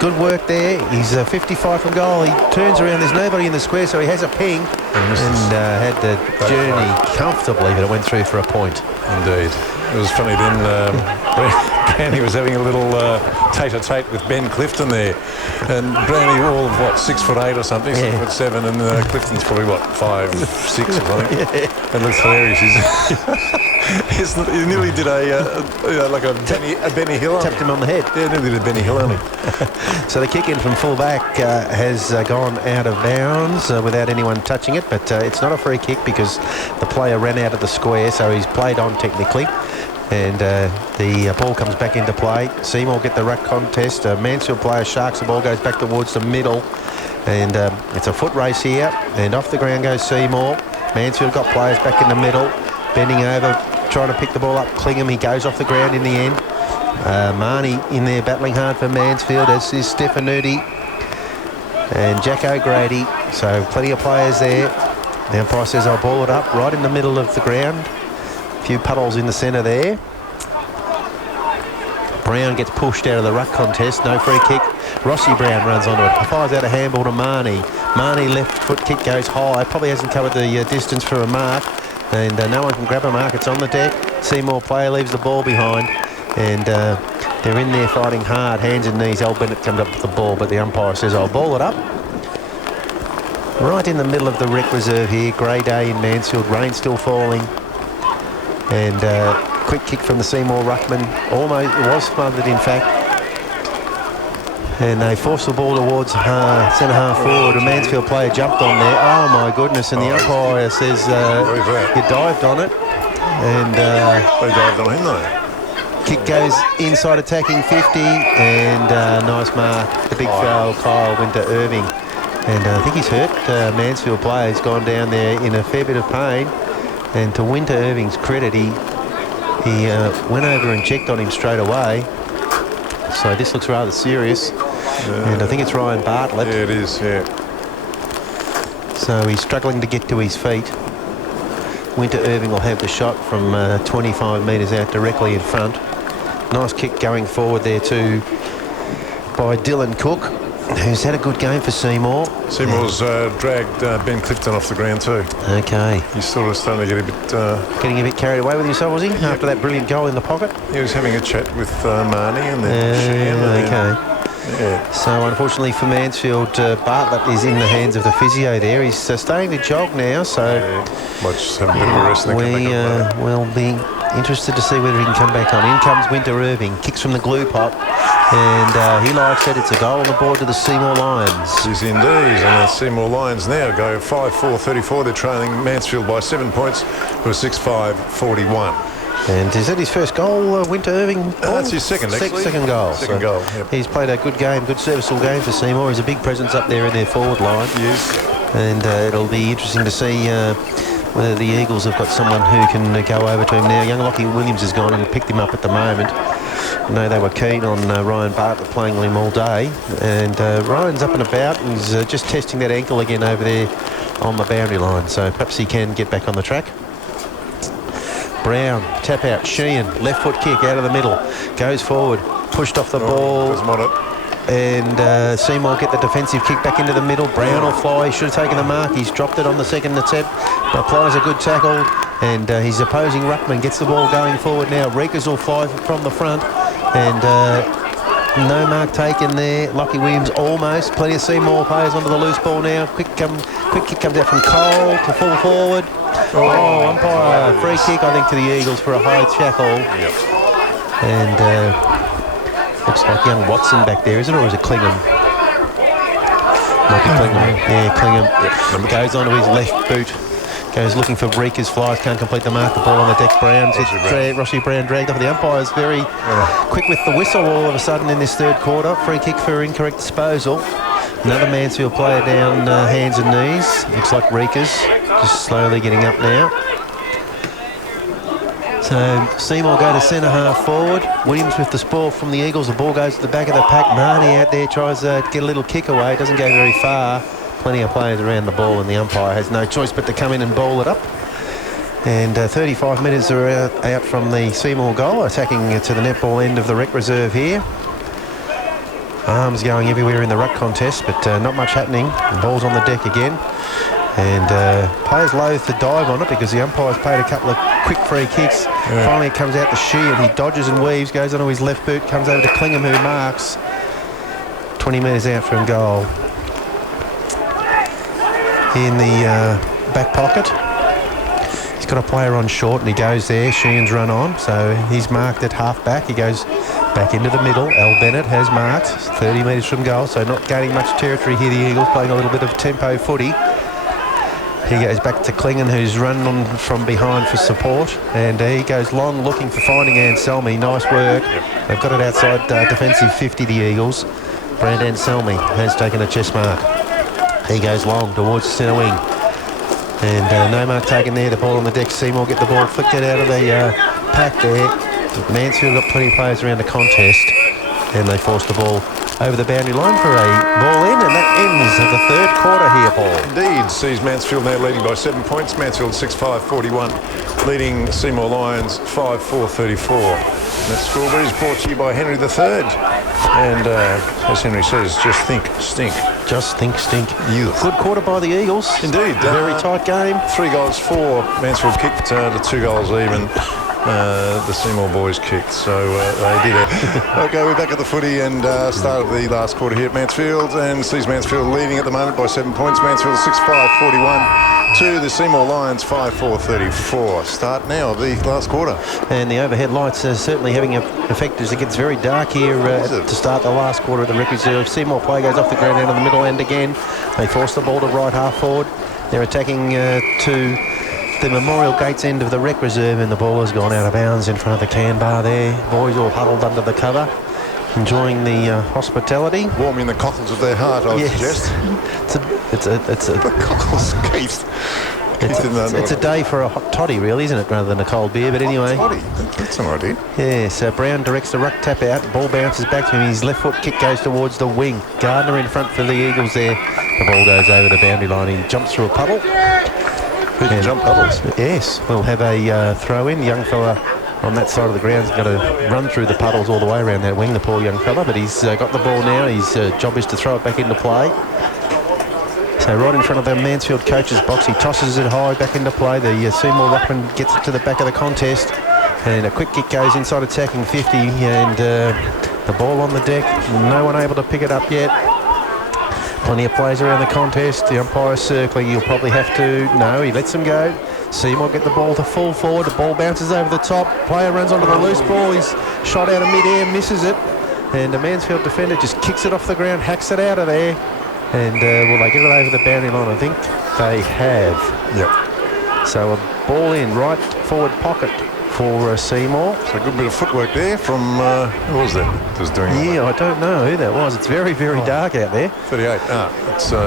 Good work there. He's 55 from goal. He turns around, there's nobody in the square, so he has a ping and had the journey comfortably, but it went through for a point. Indeed. It was funny then, Brownie was having a little tete-a-tete with Ben Clifton there, and Brownie all of 6'8" or something, 6'7", and Clifton's probably 5'6" or something. Yeah. It looks hilarious. He nearly did a Benny Hill. Tapped him on the head. Yeah, nearly did a Benny Hill on him. So the kick in from full-back has gone out of bounds without anyone touching it, but it's not a free kick because the player ran out of the square, so he's played on technically. And the ball comes back into play. Seymour get the ruck contest. Mansfield player sharks the ball, goes back towards the middle. And it's a foot race here. And off the ground goes Seymour. Mansfield got players back in the middle. Bending over, trying to pick the ball up. Clingham, he goes off the ground in the end. Marnie in there battling hard for Mansfield, as is Stefanuti and Jack O'Grady. So plenty of players there. The umpire says I'll ball it up right in the middle of the ground. A few puddles in the centre there. Brown gets pushed out of the ruck contest. No free kick. Rossi Brown runs onto it. Fires out a handball to Marnie. Marnie left foot kick goes high. Probably hasn't covered the distance for a mark. And no one can grab a mark. It's on the deck. Seymour player leaves the ball behind. And they're in there fighting hard. Hands and knees. Al Bennett comes up with the ball, but the umpire says I'll ball it up. Right in the middle of the Rec Reserve here. Grey day in Mansfield. Rain still falling. And quick kick from the Seymour ruckman. Almost, it was smothered in fact. And they forced the ball towards centre half forward. A Mansfield player jumped on there. Oh my goodness. And the umpire says he dived on it. And they dived on him though. Kick goes inside attacking 50. And nice mark. The big foul, Kyle, went to Irving. And I think he's hurt. Mansfield player has gone down there in a fair bit of pain. And to Winter Irving's credit, he went over and checked on him straight away. So this looks rather serious. And I think it's Ryan Bartlett. Yeah, it is, yeah. So he's struggling to get to his feet. Winter Irving will have the shot from 25 metres out directly in front. Nice kick going forward there too by Dylan Cook, who's had a good game for Seymour. Seymour's dragged Ben Clifton off the ground too. Okay. He's sort of starting to get a bit... Getting a bit carried away with himself, was he? After that brilliant goal in the pocket? he was having a chat with Marnie and then Sheehan. Okay. Yeah. So unfortunately for Mansfield, Bartlett is in the hands of the physio there. He's starting to jog now, so Might just have a bit of a rest and then come back on. will be interested to see whether he can come back on. In comes Winter Irving, kicks from the glue pot, and he likes it. It's a goal on the board to the Seymour Lions. Yes, indeed. And the Seymour Lions now go 5-4-34. They're trailing Mansfield by 7 points to a 6-5-41. And is that his first goal, Winter Irving? That's his second, actually. Second goal. Second goal, yep. He's played a good game, good serviceable game for Seymour. He's a big presence up there in their forward line. Yes. And it'll be interesting to see whether the Eagles have got someone who can go over to him now. Young Lockie Williams has gone and picked him up at the moment. I know they were keen on Ryan Bartlett playing him all day. And Ryan's up and about. He's just testing that ankle again over there on the boundary line. So perhaps he can get back on the track. Brown, tap out, Sheehan, left foot kick out of the middle, goes forward, pushed off the ball, and Seymour get the defensive kick back into the middle. Brown will fly, he should have taken the mark, he's dropped it on the second attempt, applies a good tackle, and his opposing ruckman gets the ball going forward now. Reekers will fly from the front, and no mark taken there. Lockie Williams almost, plenty of Seymour players onto the loose ball now. Quick kick comes out from Cole to full forward. Umpire, free kick, I think, to the Eagles for a high tackle. Yep. And looks like young Watson back there, is it, or is it Clingham? Might be Clingham. Yeah, Clingham. Yep. Goes onto his left boot. Goes looking for Reekers, flies, can't complete the mark. The ball on the deck. Rossi Brown dragged off. The umpire's very quick with the whistle all of a sudden in this third quarter. Free kick for incorrect disposal. Another Mansfield player down hands and knees. Looks like Reekers just slowly getting up now. So Seymour go to centre half forward. Williams with the ball from the Eagles. The ball goes to the back of the pack. Marnie out there tries to get a little kick away. Doesn't go very far. Plenty of players around the ball, and the umpire has no choice but to come in and ball it up. And 35 metres are out from the Seymour goal, attacking to the netball end of the rec reserve here. Arms going everywhere in the ruck contest, but not much happening. The ball's on the deck again. And players loath to dive on it because the umpire's played a couple of quick free kicks. Yeah. Finally it comes out to Sheehan. He dodges and weaves, goes onto his left boot, comes over to Clingham, who marks. 20 metres out from goal. In the back pocket. He's got a player on short and he goes there. Sheehan's run on, so he's marked at half back. He goes back into the middle. Al Bennett has marked 30 metres from goal, so not gaining much territory here. The Eagles playing a little bit of tempo footy. He goes back to Clingan, who's run on from behind for support, and he goes long looking for finding Anselmi. Nice work. Yep. They've got it outside defensive 50, the Eagles. Brand Anselmi has taken a chest mark. He goes long towards the centre wing. And no mark taken there. The ball on the deck. Seymour get the ball flicked it out of the pack there. Mansfield got plenty of players around the contest, and they forced the ball over the boundary line for a ball in, and that ends the third quarter here, Paul. Indeed, sees Mansfield now leading by 7 points. Mansfield 6-5-41, leading Seymour Lions 5-4-34. That scoreboard is brought to you by Henry III. And as Henry says, just think, stink. Just think, stink. Youth. Good quarter by the Eagles. Indeed. Very tight game. 3 goals for Mansfield kicked to 2 goals even. The Seymour boys kicked, so they did it. Okay, we're back at the footy and start of the last quarter here at Mansfield, and sees Mansfield leading at the moment by 7 points. Mansfield 6-5-41 to the Seymour Lions 5-4-34. Start now of the last quarter. And the overhead lights are certainly having an effect as it gets very dark here to start the last quarter of the rec reserve. Seymour play goes off the ground out of the middle end again. They force the ball to right half forward. They're attacking to the Memorial Gates end of the rec reserve, and the ball has gone out of bounds in front of the can bar there. Boys all huddled under the cover, enjoying the hospitality. Warming the cockles of their heart, I would suggest. It's a the cockles, Keith. It's a day for a hot toddy, really, isn't it, rather than a cold beer? But anyway. Toddy. That's an idea. Yeah, so Brown directs the ruck tap out. Ball bounces back to him. His left foot kick goes towards the wing. Gardner in front for the Eagles there. The ball goes over the boundary line. He jumps through a puddle. He can jump puddles. Yes, we'll have a throw in. The young fella on that side of the ground's got to run through the puddles all the way around that wing, the poor young fella. But he's got the ball now. His job is to throw it back into play. So right in front of the Mansfield coach's box, he tosses it high back into play. The Seymour ruckman gets it to the back of the contest, and a quick kick goes inside attacking 50, and the ball on the deck. No one able to pick it up yet. Plenty of players around the contest. The umpire circling. He'll probably have to. No, he lets them go. Seymour get the ball to full forward. The ball bounces over the top. Player runs onto the loose ball. He's shot out of mid-air, misses it, and the Mansfield defender just kicks it off the ground, hacks it out of there. And will they get it over the boundary line? I think they have. Yep. So a ball in, right forward pocket for Seymour. So a good bit of footwork there from, who was that was doing Yeah, I don't know who that was. It's very, very dark out there. 38. It's, what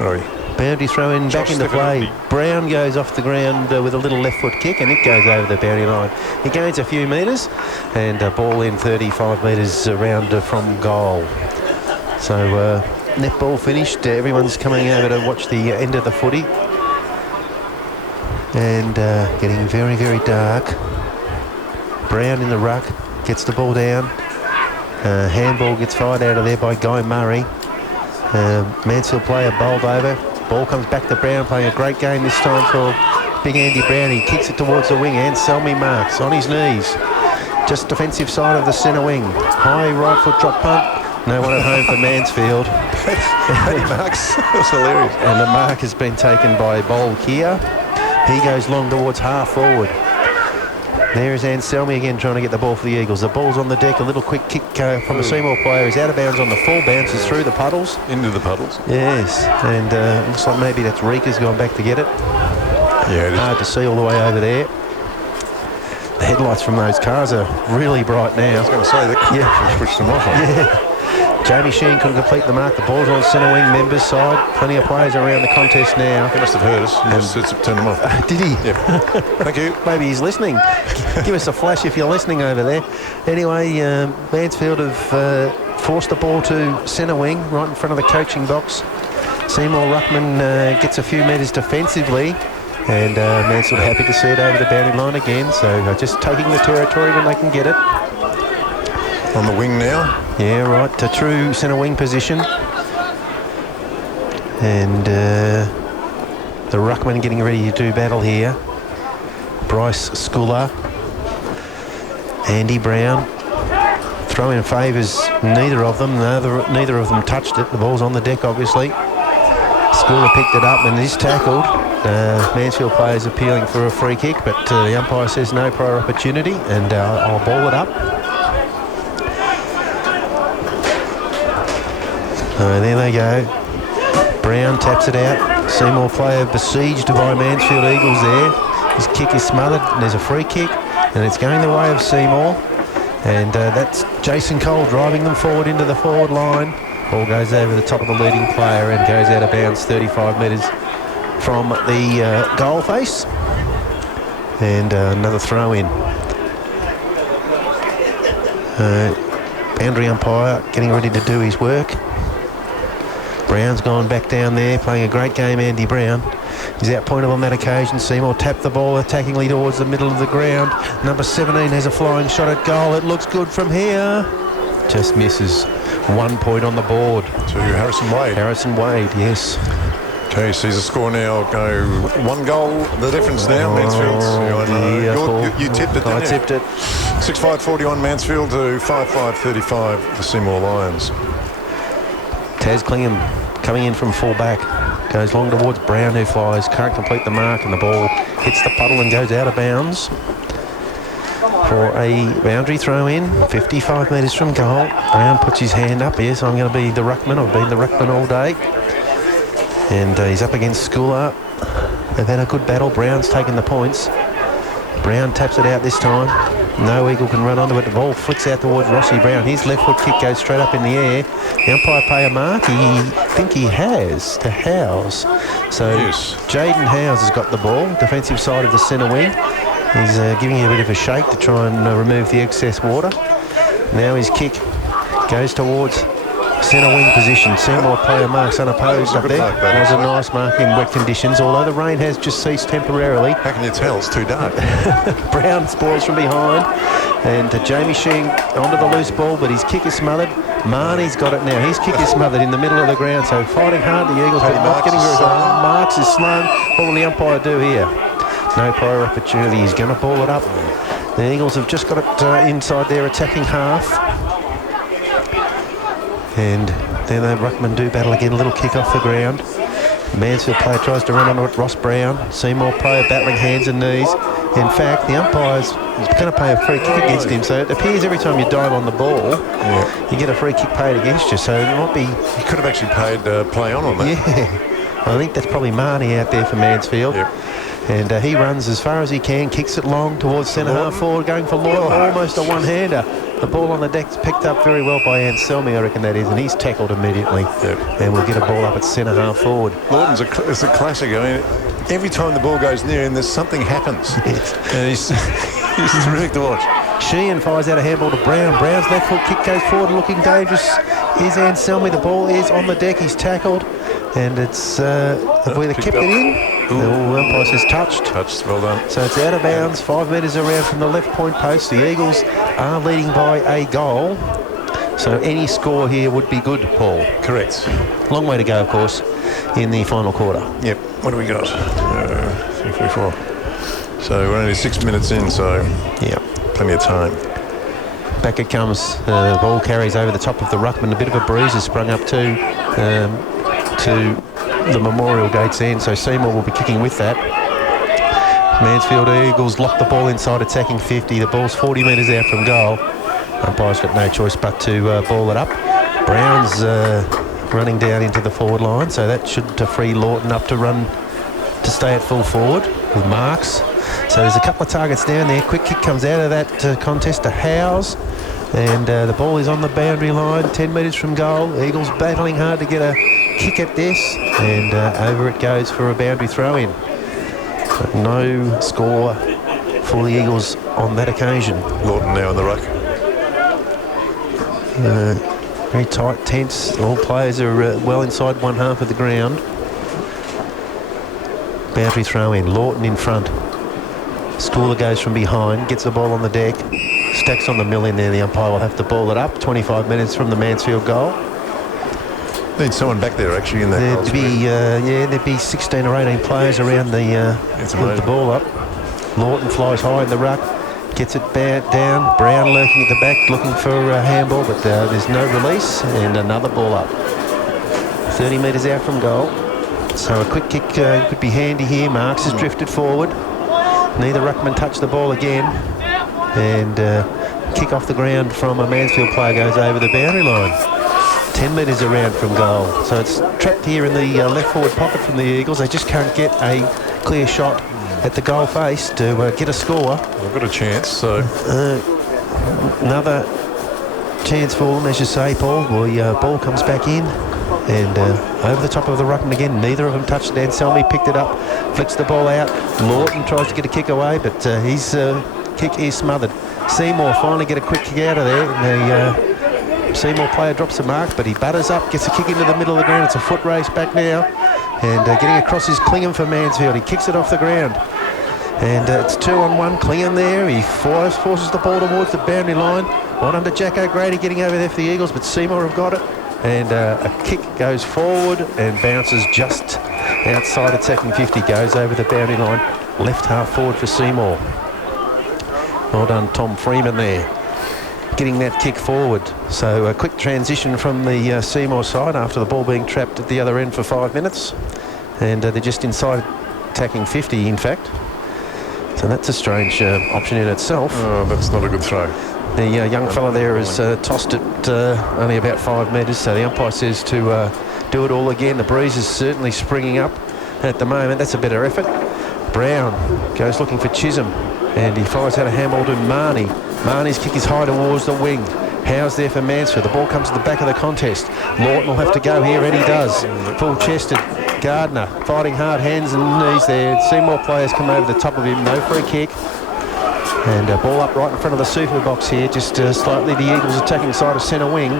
are we? Boundary throw in back into play. Brown goes off the ground with a little left foot kick, and it goes over the boundary line. He gains a few metres, and ball in 35 metres around from goal. So netball finished. Everyone's coming over to watch the end of the footy, and getting very, very dark. Brown in the ruck gets the ball down. Handball gets fired out of there by Guy Murray. Mansfield player bowled over. Ball comes back to Brown, playing a great game this time for big Andy Brown. He kicks it towards the wing, and Selmy marks on his knees. Just defensive side of the centre wing. High right foot drop punt. No one at home for Mansfield. Paddy Marks. That's hilarious. And the mark has been taken by Bowl here. He goes long towards half forward. There is Anselmi again trying to get the ball for the Eagles. The ball's on the deck. A little quick kick from a Seymour player. He's out of bounds on the full, bounces through the puddles. Into the puddles. Yes, and looks like maybe that's Rika's gone back to get it. Yeah, it is. Hard to see all the way over there. The headlights from those cars are really bright now. I was going to say, they could switch them off. Yeah. Jamie Sheen couldn't complete the mark. The ball's on centre wing, members side. Plenty of players around the contest now. He must have heard us. He just turned them off. Did he? Yeah. Thank you. Maybe he's listening. Give us a flash if you're listening over there. Anyway, Mansfield have forced the ball to centre wing, right in front of the coaching box. Seymour ruckman gets a few metres defensively, and Mansfield happy to see it over the boundary line again. So just taking the territory when they can get it. On the wing now. Yeah, right, to true centre wing position. And the ruckman getting ready to do battle here. Bryce Schooler. Andy Brown. Throw in favours neither of them. Neither of them touched it. The ball's on the deck, obviously. Schooler picked it up and is tackled. Mansfield players appealing for a free kick, but the umpire says no prior opportunity, and I'll ball it up. There they go. Brown taps it out. Seymour player besieged by Mansfield Eagles there. His kick is smothered, and there's a free kick, and it's going the way of Seymour. And that's Jason Cole driving them forward into the forward line. Ball goes over the top of the leading player and goes out of bounds 35 metres from the goal face. And another throw in. Boundary umpire getting ready to do his work. Brown's gone back down there, playing a great game, Andy Brown. He's outpointed on that occasion. Seymour tapped the ball attackingly towards the middle of the ground. Number 17 has a flying shot at goal. It looks good from here. Just misses. 1 point on the board. To Harrison Wade. Harrison Wade, yes. Okay, sees the score now go 1 goal. The difference now, Mansfield. You tipped it, didn't you? I tipped it. 6-5-41 Mansfield to 5-5-35 the Seymour Lions. Taz Clingham coming in from full back. Goes long towards Brown, who flies. Can't complete the mark, and the ball hits the puddle and goes out of bounds for a boundary throw in. 55 metres from goal. Brown puts his hand up. Yes, I'm going to be the ruckman. I've been the ruckman all day. And he's up against Schooler. They've had a good battle. Brown's taken the points. Brown taps it out this time. No eagle can run onto it. The ball flicks out towards Rossi Brown. His left foot kick goes straight up in the air. The umpire pay a mark. I think he has to Howes. So Yes. Jaden Howes has got the ball, defensive side of the centre wing. He's giving you a bit of a shake to try and remove the excess water. Now his kick goes towards centre wing position. Seymour player marks unopposed up there. That was a nice mark in wet conditions, although the rain has just ceased temporarily. How can you tell? It's too dark. Brown spoils from behind, and Jamie Sheen onto the loose ball, but his kick is smothered. Marnie's got it now. His kick is smothered in the middle of the ground, so fighting hard, the Eagles, but not getting very hard. Marks is slow. What will the umpire do here? No prior opportunity. He's going to ball it up. The Eagles have just got it inside their attacking half. And then the ruckman do battle again. A little kick off the ground. Mansfield player tries to run onto it. Ross Brown. Seymour player battling hands and knees. In fact, the umpire's going to pay a free kick against him. So it appears every time you dive on the ball, you get a free kick paid against you. So it might be... He could have actually paid play on that. Yeah. I think that's probably Marnie out there for Mansfield. Yep. And he runs as far as he can, kicks it long towards centre half forward, going for Lawton, almost a one-hander. The ball on the deck's picked up very well by Anselmi, I reckon that is, and he's tackled immediately. Yep. And we'll get a ball up at centre half forward. Lawton's it's a classic. I mean, every time the ball goes near him, there's something happens. Yes. And he's terrific to watch. Sheehan fires out a handball to Brown. Brown's left foot kick goes forward, looking dangerous. Is Anselmi. The ball is on the deck. He's tackled. And it's where they kept it in. The umpire says touched. Touched, well done. So it's out of bounds, 5 metres around from the left point post. The Eagles are leading by a goal. So any score here would be good, Paul. Correct. Long way to go, of course, in the final quarter. Yep. What do we got? 3, 4. So we're only 6 minutes in, so Yeah. plenty of time. Back it comes. The ball carries over the top of the ruckman. A bit of a breeze has sprung up to the Memorial Gates end, so Seymour will be kicking with that. Mansfield Eagles lock the ball inside attacking 50. The ball's 40 metres out from goal. Umpire's got no choice but to ball it up. Brown's running down into the forward line, so that should free Lawton up to run to stay at full forward with Marks. So there's a couple of targets down there. Quick kick comes out of that contest to Howes. And the ball is on the boundary line, 10 metres from goal. Eagles battling hard to get a kick at this. And over it goes for a boundary throw-in. But no score for the Eagles on that occasion. Lawton now in the ruck. Very tight, tense. All players are well inside one half of the ground. Boundary throw-in. Lawton in front. Schooler goes from behind, gets the ball on the deck. Stacks on the mill in there. The umpire will have to ball it up. 25 minutes from the Mansfield goal. Need someone back there actually in that. There'd be 16 or 18 players around the ball up. Lawton flies high in the ruck, gets it down. Brown lurking at the back, looking for a handball, but there's no release, and another ball up. 30 metres out from goal. So a quick kick could be handy here. Marks has drifted forward. Neither ruckman touched the ball again. And kick off the ground from a Mansfield player goes over the boundary line. 10 metres around from goal. So it's trapped here in the left forward pocket from the Eagles. They just can't get a clear shot at the goal face to get a score. They've got a chance, so... Another chance for them, as you say, Paul. The ball comes back in. And over the top of the ruckman again. Neither of them touched it. Anselmi picked it up, flicks the ball out. Lawton tries to get a kick away, but his kick is smothered. Seymour finally get a quick kick out of there. And the Seymour player drops a mark, but he butters up, gets a kick into the middle of the ground. It's a foot race back now. And getting across is Clingham for Mansfield. He kicks it off the ground. And it's 2-on-1. Clingham there. He forces the ball towards the boundary line. Right under Jack O'Grady getting over there for the Eagles, but Seymour have got it. And a kick goes forward and bounces just outside attacking 50, goes over the boundary line, left half forward for Seymour. Well done, Tom Freeman there, getting that kick forward. So a quick transition from the Seymour side after the ball being trapped at the other end for 5 minutes. And they're just inside attacking 50, in fact. So that's a strange option in itself. Oh, that's not a good throw. The young fella there has tossed it only about 5 metres, so the umpire says to do it all again. The breeze is certainly springing up at the moment. That's a better effort. Brown goes looking for Chisholm. And he fires out a handball to Marnie. Marnie's kick is high towards the wing. Howe's there for Mansfield. The ball comes to the back of the contest. Lawton will have to go here, and he does. Full-chested. Gardner fighting hard, hands and knees there. Seymour players come over the top of him. No free kick. And a ball up right in front of the super box here. Just slightly the Eagles attacking side of centre wing.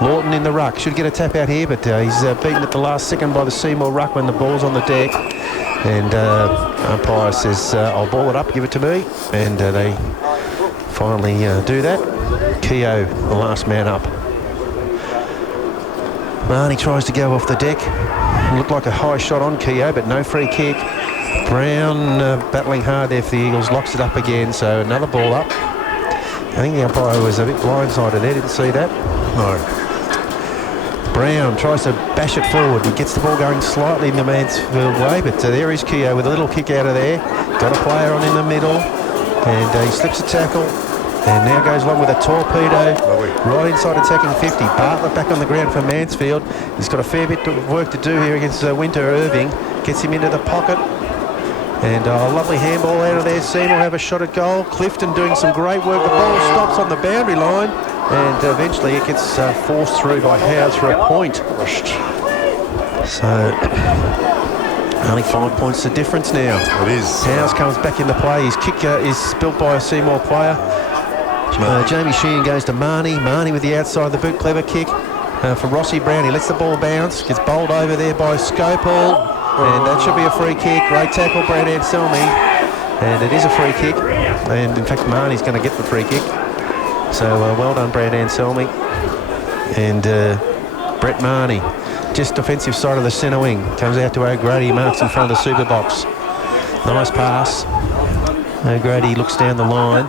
Lawton in the ruck. Should get a tap out here, but he's beaten at the last second by the Seymour ruck when the ball's on the deck. And umpire says, I'll ball it up, give it to me. And they finally do that. Keogh, the last man up. Marnie tries to go off the deck. Looked like a high shot on Keogh, but no free kick. Brown battling hard there for the Eagles, locks it up again, so another ball up. I think the umpire was a bit blindsided there, didn't see that? No. Brown tries to bash it forward. He gets the ball going slightly in the Mansfield way, but there is Keogh with a little kick out of there. Got a player on in the middle, and he slips a tackle. And now goes along with a torpedo right inside attacking 50. Bartlett back on the ground for Mansfield. He's got a fair bit of work to do here against Winter Irving. Gets him into the pocket. And a lovely handball out of there. Seymour have a shot at goal. Clifton doing some great work. The ball stops on the boundary line. And eventually it gets forced through by Howes for a point. So only 5 points the difference now. It is. Howes comes back into play. His kick is spilt by a Seymour player. Jamie Sheehan goes to Marnie. Marnie with the outside of the boot, clever kick for Rossi Brown. He lets the ball bounce, gets bowled over there by Scopel, and that should be a free kick. Great tackle, Brad Anselmi, and it is a free kick. And in fact, Marnie's going to get the free kick. So well done, Brad Anselmi. And Brett Marnie, just defensive side of the centre wing, comes out to O'Grady, marks in front of the super box. Nice pass. O'Grady looks down the line.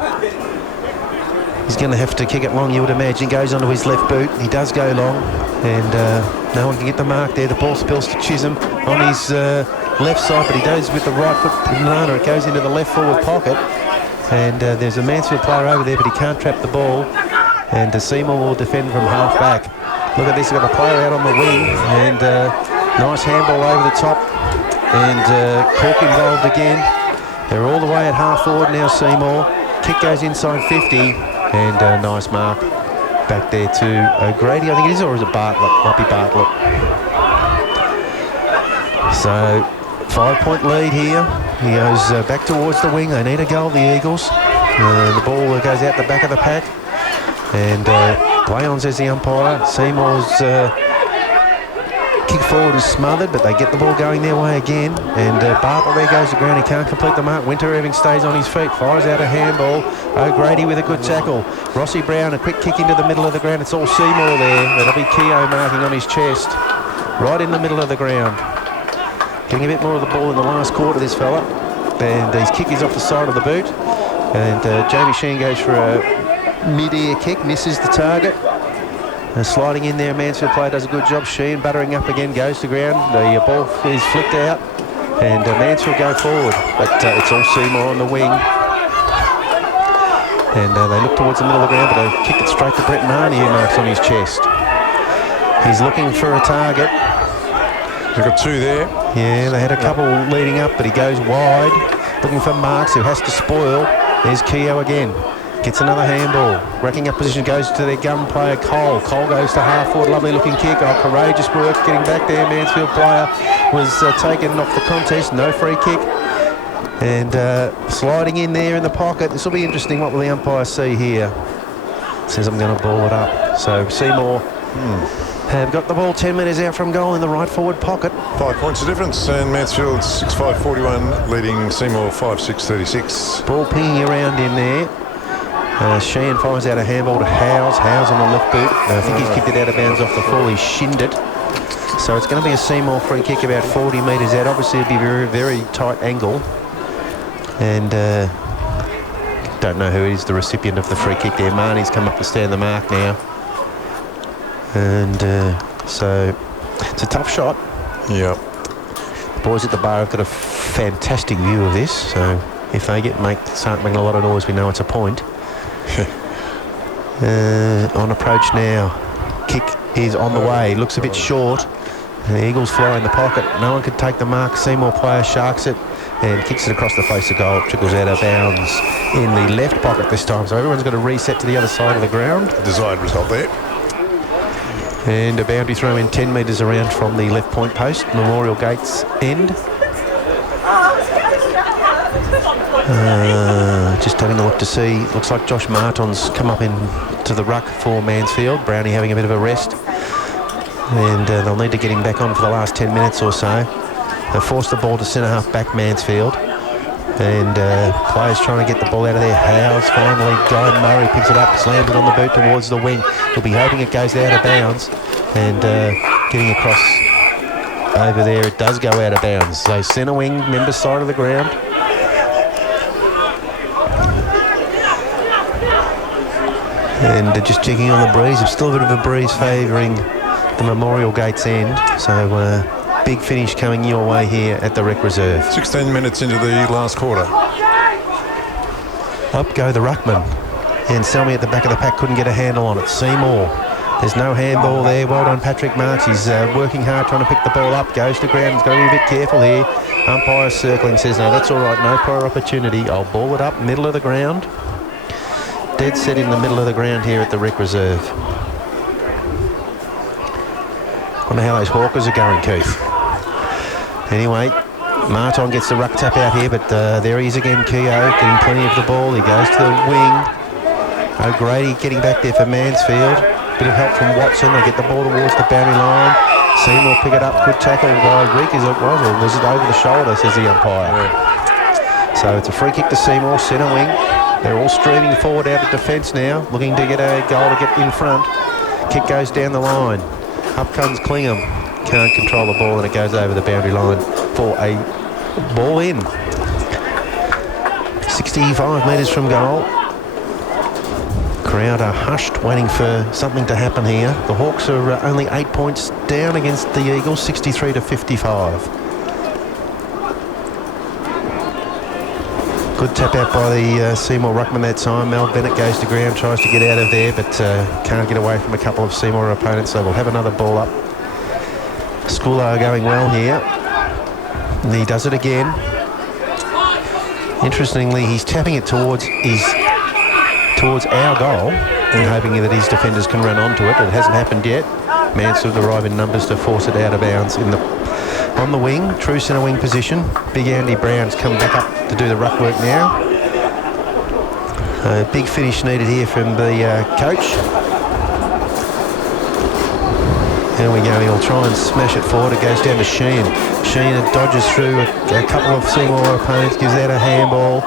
He's going to have to kick it long, you would imagine. Goes onto his left boot. He does go long, and no one can get the mark there. The ball spills to Chisholm on his left side, but he does with the right foot banana. It goes into the left forward pocket, and there's a Mansfield player over there, but he can't trap the ball. And Seymour will defend from half back. Look at this, he's got a player out on the wing, and nice handball over the top, and Cook involved again. They're all the way at half forward now, Seymour. Kick goes inside 50. And a nice mark back there to O'Grady, I think it is, or is it Bartlett? Might be Bartlett. So 5-point lead here. He goes back towards the wing. They need a goal, the Eagles. The ball goes out the back of the pack. And play on, says the umpire. Seymour's kick forward is smothered, but they get the ball going their way again. And Bartlett there goes to ground. He can't complete the mark. Winter Irving stays on his feet, fires out a handball. O'Grady with a good tackle. Rossi Brown, a quick kick into the middle of the ground. It's all Seymour there. That'll be Keogh marking on his chest. Right in the middle of the ground. Getting a bit more of the ball in the last quarter, this fella. And his kick is off the side of the boot. And Jamie Sheen goes for a mid-ear kick, misses the target. Sliding in there, Mansfield player does a good job. Sheen buttering up again, goes to ground. The ball is flicked out, and Mansfield go forward. But it's all Seymour on the wing. And they look towards the middle of the ground, but they kick it straight to Brett Marnie, who marks on his chest. He's looking for a target. They've got two there. Yeah, they had a couple leading up, but he goes wide, looking for Marks, who has to spoil. There's Keogh again. Gets another handball. Racking up position, goes to their gun player, Cole. Cole goes to half forward, lovely looking kick. Oh, courageous work getting back there. Mansfield player was taken off the contest, no free kick. And sliding in there in the pocket. This will be interesting. What will the umpire see here? Says I'm going to ball it up. So Seymour have got the ball 10 metres out from goal in the right forward pocket. 5 points of difference, and Mansfield 6-5-41, leading Seymour 5-6-36. Ball pinging around in there. Sheehan fires out a handball to Howes. Howes on the left boot. I think he's kicked it out of bounds off the full. He's shinned it. So it's going to be a Seymour free kick about 40 metres out. Obviously, it'll be a very, very tight angle. And don't know who is the recipient of the free kick there. Marnie's come up to stand the mark now. And so it's a tough shot. Yeah. The boys at the bar have got a fantastic view of this. So if they start making a lot of noise, we know it's a point. On approach now. Kick is on the way. Looks a bit short. And the Eagles fly in the pocket. No one could take the mark. Seymour player sharks it. and kicks it across the face of goal. Trickles out of bounds in the left pocket this time. So everyone's got to reset to the other side of the ground. Desired result there. And a boundary throw in 10 metres around from the left point post, Memorial Gates end. Just having a look to see. Looks like Josh Martin's come up into the ruck for Mansfield. Brownie having a bit of a rest. And they'll need to get him back on for the last 10 minutes or so. They forced the ball to centre-half back Mansfield. And players trying to get the ball out of there. Howes finally, Guy Murray picks it up, slams it on the boot towards the wing. He'll be hoping it goes out of bounds. And getting across over there, it does go out of bounds. So centre wing, member side of the ground. And just checking on the breeze. It's still a bit of a breeze favouring the Memorial Gates end. So big finish coming your way here at the Rec Reserve. 16 minutes into the last quarter. Up go the ruckman. And Selmy at the back of the pack couldn't get a handle on it. Seymour. There's no handball there. Well done, Patrick Marks. He's working hard trying to pick the ball up. Goes to ground. He's got to be a bit careful here. Umpire circling, says, no, that's all right. No prior opportunity. I'll ball it up, middle of the ground. Dead set in the middle of the ground here at the Rec Reserve. Wonder how those Hawkers are going, Keith. Anyway, Martin gets the ruck tap out here, but there he is again, Keogh, getting plenty of the ball. He goes to the wing. O'Grady getting back there for Mansfield. Bit of help from Watson. They get the ball towards the boundary line. Seymour pick it up. Good tackle by Rick, as it was, or was it over the shoulder, says the umpire. Yeah. So it's a free kick to Seymour, centre wing. They're all streaming forward out of defence now, looking to get a goal to get in front. Kick goes down the line. Up comes Clingham. Can't control the ball and it goes over the boundary line for a ball in. 65 metres from goal. Crowd are hushed, waiting for something to happen here. The Hawks are only 8 points down against the Eagles, 63 to 55. Good tap out by the Seymour ruckman that time. Mel Bennett goes to ground, tries to get out of there, but can't get away from a couple of Seymour opponents, so we'll have another ball up. Schooler going well here. And he does it again. Interestingly, he's tapping it towards our goal and hoping that his defenders can run onto it. It hasn't happened yet. Mansfield arrive in numbers to force it out of bounds on the wing, true centre wing position. Big Andy Brown's come back up to do the ruck work now. Big finish needed here from the coach. There we go, he'll try and smash it forward. It goes down to Sheen. Sheen dodges through a couple of Seymour opponents, gives that a handball.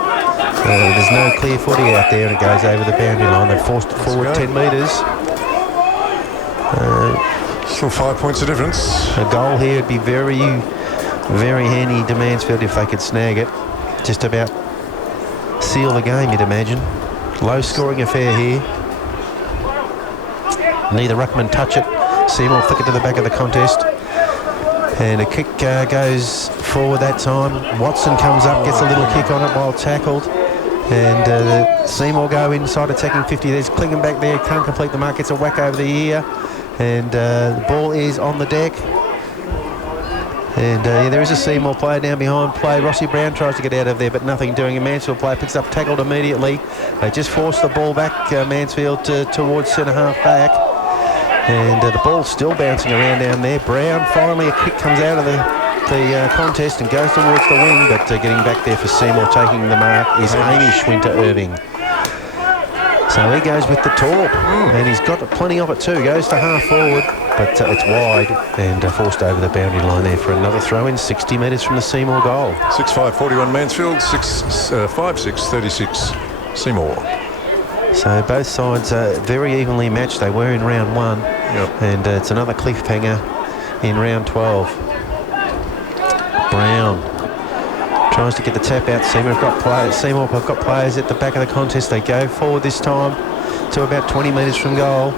There's no clear footy out there and it goes over the boundary line. They've forced it forward 10 metres. Still 5 points of difference. A goal here would be very, very handy to Mansfield if they could snag it. Just about seal the game, you'd imagine. Low scoring affair here. Neither ruckman touch it. Seymour flick it to the back of the contest. And a kick goes forward that time. Watson comes up, gets a little kick on it while tackled. And Seymour go inside attacking 50. There's Clingham back there, can't complete the mark, gets a whack over the ear. And the ball is on the deck. And there is a Seymour player down behind play. Rossi Brown tries to get out of there, but nothing doing. A Mansfield player picks up, tackled immediately. They just force the ball back, Mansfield, towards centre-half back. And the ball's still bouncing around down there. Brown, finally a kick comes out of the contest and goes towards the wing, but getting back there for Seymour taking the mark is Hamish Winter-Irving. So he goes with the torp, and he's got plenty of it too. Goes to half forward, but it's wide and forced over the boundary line there for another throw-in, 60 metres from the Seymour goal. 6-5-41 Mansfield, 5-6-36 Seymour. So both sides are very evenly matched. They were in round one, and it's another cliffhanger in round 12. Brown tries to get the tap out. Seymour have got players at the back of the contest. They go forward this time to about 20 metres from goal,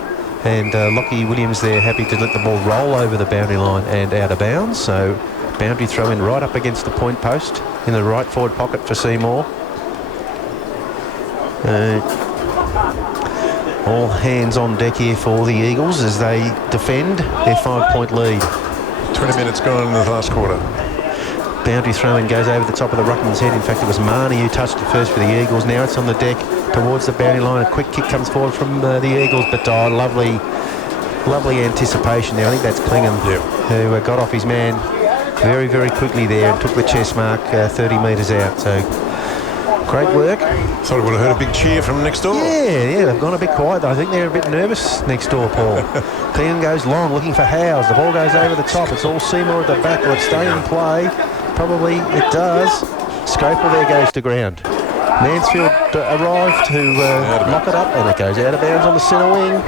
and Lockie Williams there happy to let the ball roll over the boundary line and out of bounds. So boundary throw in right up against the point post in the right forward pocket for Seymour. All hands on deck here for the Eagles as they defend their 5-point lead. 20 minutes gone in the last quarter. Boundary throw-in goes over the top of the ruckman's head. In fact, it was Marnie who touched it first for the Eagles. Now it's on the deck towards the boundary line. A quick kick comes forward from the Eagles, but lovely anticipation there. I think that's Klingham who got off his man very, very quickly there and took the chest mark 30 metres out. So great work. Thought I would have heard a big cheer from next door. Yeah, they've gone a bit quiet. I think they're a bit nervous next door, Paul. Klingham goes long, looking for Howes. The ball goes over the top. It's all Seymour at the back. Will it stay in play? Probably it does. Scopel there goes to ground. Mansfield arrived to knock it up, and it goes out of bounds on the centre wing.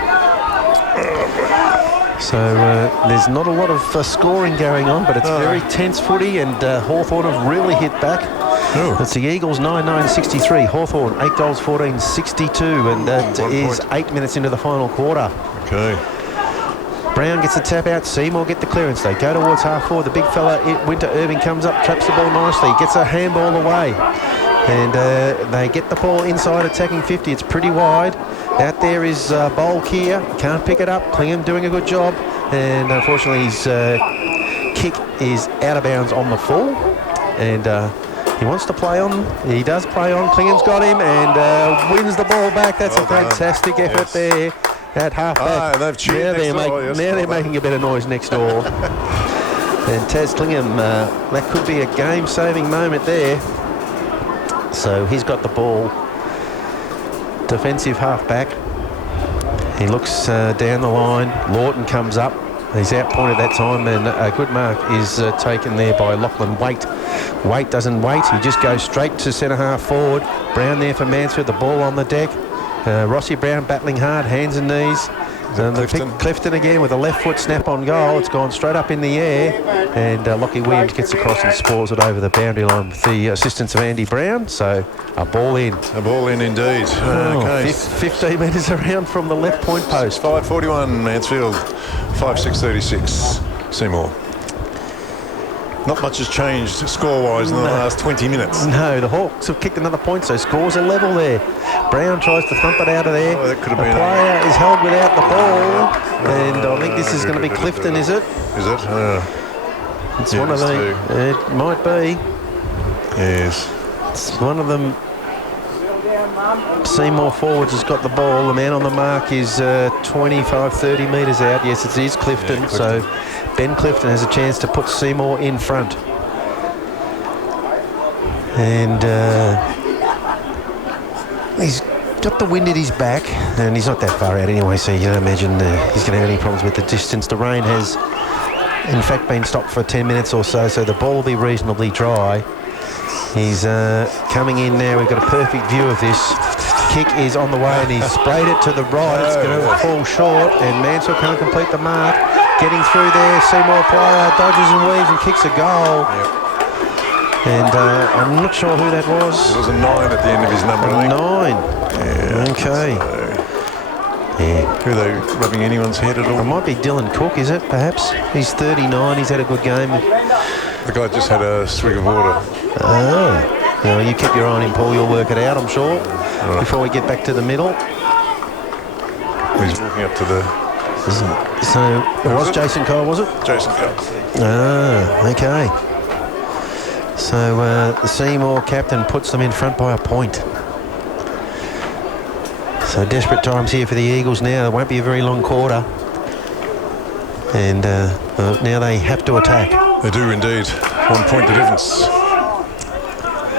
So there's not a lot of scoring going on, but it's very tense footy, and Hawthorn have really hit back. It's the Eagles 9-9-63. Hawthorn 8 goals 14-62, and that is 8 minutes into the final quarter. Okay. Brown gets the tap out. Seymour get the clearance. They go towards half forward. The big fella, Winter Irving, comes up, traps the ball nicely, gets a handball away. And they get the ball inside attacking 50. It's pretty wide. Out there is Bulk here. Can't pick it up. Klingham doing a good job. And unfortunately his kick is out of bounds on the full. And he wants to play on. He does play on. Klingham's got him and wins the ball back. That's a fantastic effort there at half-back. They've cheered now they're making a bit of noise next door. And Taz Klingham, that could be a game-saving moment there. So he's got the ball. Defensive half-back. He looks down the line. Lawton comes up. He's outpointed that time, and a good mark is taken there by Lachlan Waite. Waite doesn't wait. He just goes straight to centre-half forward. Brown there for Mansfield. The ball on the deck. Rossi Brown battling hard, hands and knees. Clifton again with a left foot snap on goal. It's gone straight up in the air, and Lockie Williams gets across and scores it over the boundary line with the assistance of Andy Brown. So a ball in. A ball in indeed. Okay. 15 metres around from the left point post. 5:41 Mansfield, 5-6-36 Seymour. Not much has changed score-wise in the last 20 minutes. No, the Hawks have kicked another point, so scores are level there. Brown tries to thump it out of there. That could have been a player is held without the ball, and I think this is going to be Clifton, is it? Is it? It's one of them. It might be. Yes. It's one of them. Seymour forwards has got the ball. The man on the mark is 25-30 metres out. Yes, it is Clifton. So Ben Clifton has a chance to put Seymour in front. And he's got the wind at his back, and he's not that far out anyway, so you don't imagine he's going to have any problems with the distance. The rain has, in fact, been stopped for 10 minutes or so the ball will be reasonably dry. He's coming in now. We've got a perfect view of this. Kick is on the way, and he's sprayed it to the right. It's going to fall short, and Mansfield can't complete the mark. Getting through there, Seymour player dodges and weaves and kicks a goal. And I'm not sure who that was. It was a 9 at the end of his number. 9. Yeah. Okay. Who are they rubbing anyone's head at all? It might be Dylan Cook, is it, perhaps? He's 39. He's had a good game. The guy just had a swig of water. Well, you keep your eye on him, Paul. You'll work it out, I'm sure. Right. Before we get back to the middle. He's walking up to the... So it was Jason Cole, was it? Jason Cole. Okay. So the Seymour captain puts them in front by a point. So desperate times here for the Eagles now. It won't be a very long quarter. And now they have to attack. They do indeed. 1 point the difference.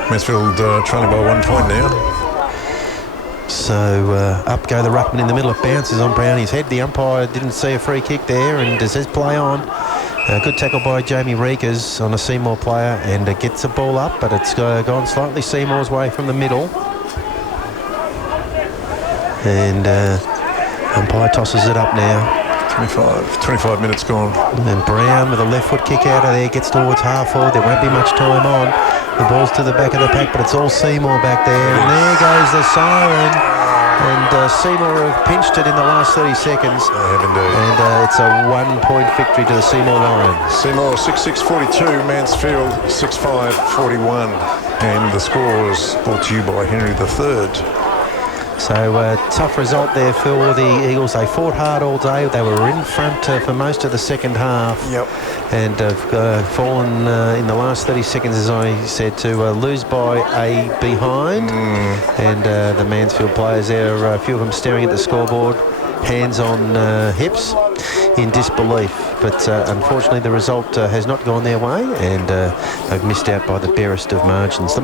Mansfield trailing by 1 point now. So up go the ruckman in the middle. It bounces on Brownie's head. The umpire didn't see a free kick there, and it says play on. Good tackle by Jamie Reekers on a Seymour player, and gets the ball up, but it's gone slightly Seymour's way from the middle. And umpire tosses it up now. 25 minutes gone. And Brown with a left foot kick out of there gets towards half forward. There won't be much time on. The ball's to the back of the pack, but it's all Seymour back there. And there goes the siren. And Seymour have pinched it in the last 30 seconds. They have indeed. And it's a 1 point victory to the Seymour Lions. Seymour 6-6-42, Mansfield 6-5-41. And the score is brought to you by Henry III. So tough result there for the Eagles. They fought hard all day. They were in front for most of the second half. Yep. And have fallen in the last 30 seconds, as I said, to lose by a behind. And the Mansfield players there, a few of them staring at the scoreboard, hands on hips in disbelief. But unfortunately, the result has not gone their way, and they've missed out by the barest of margins.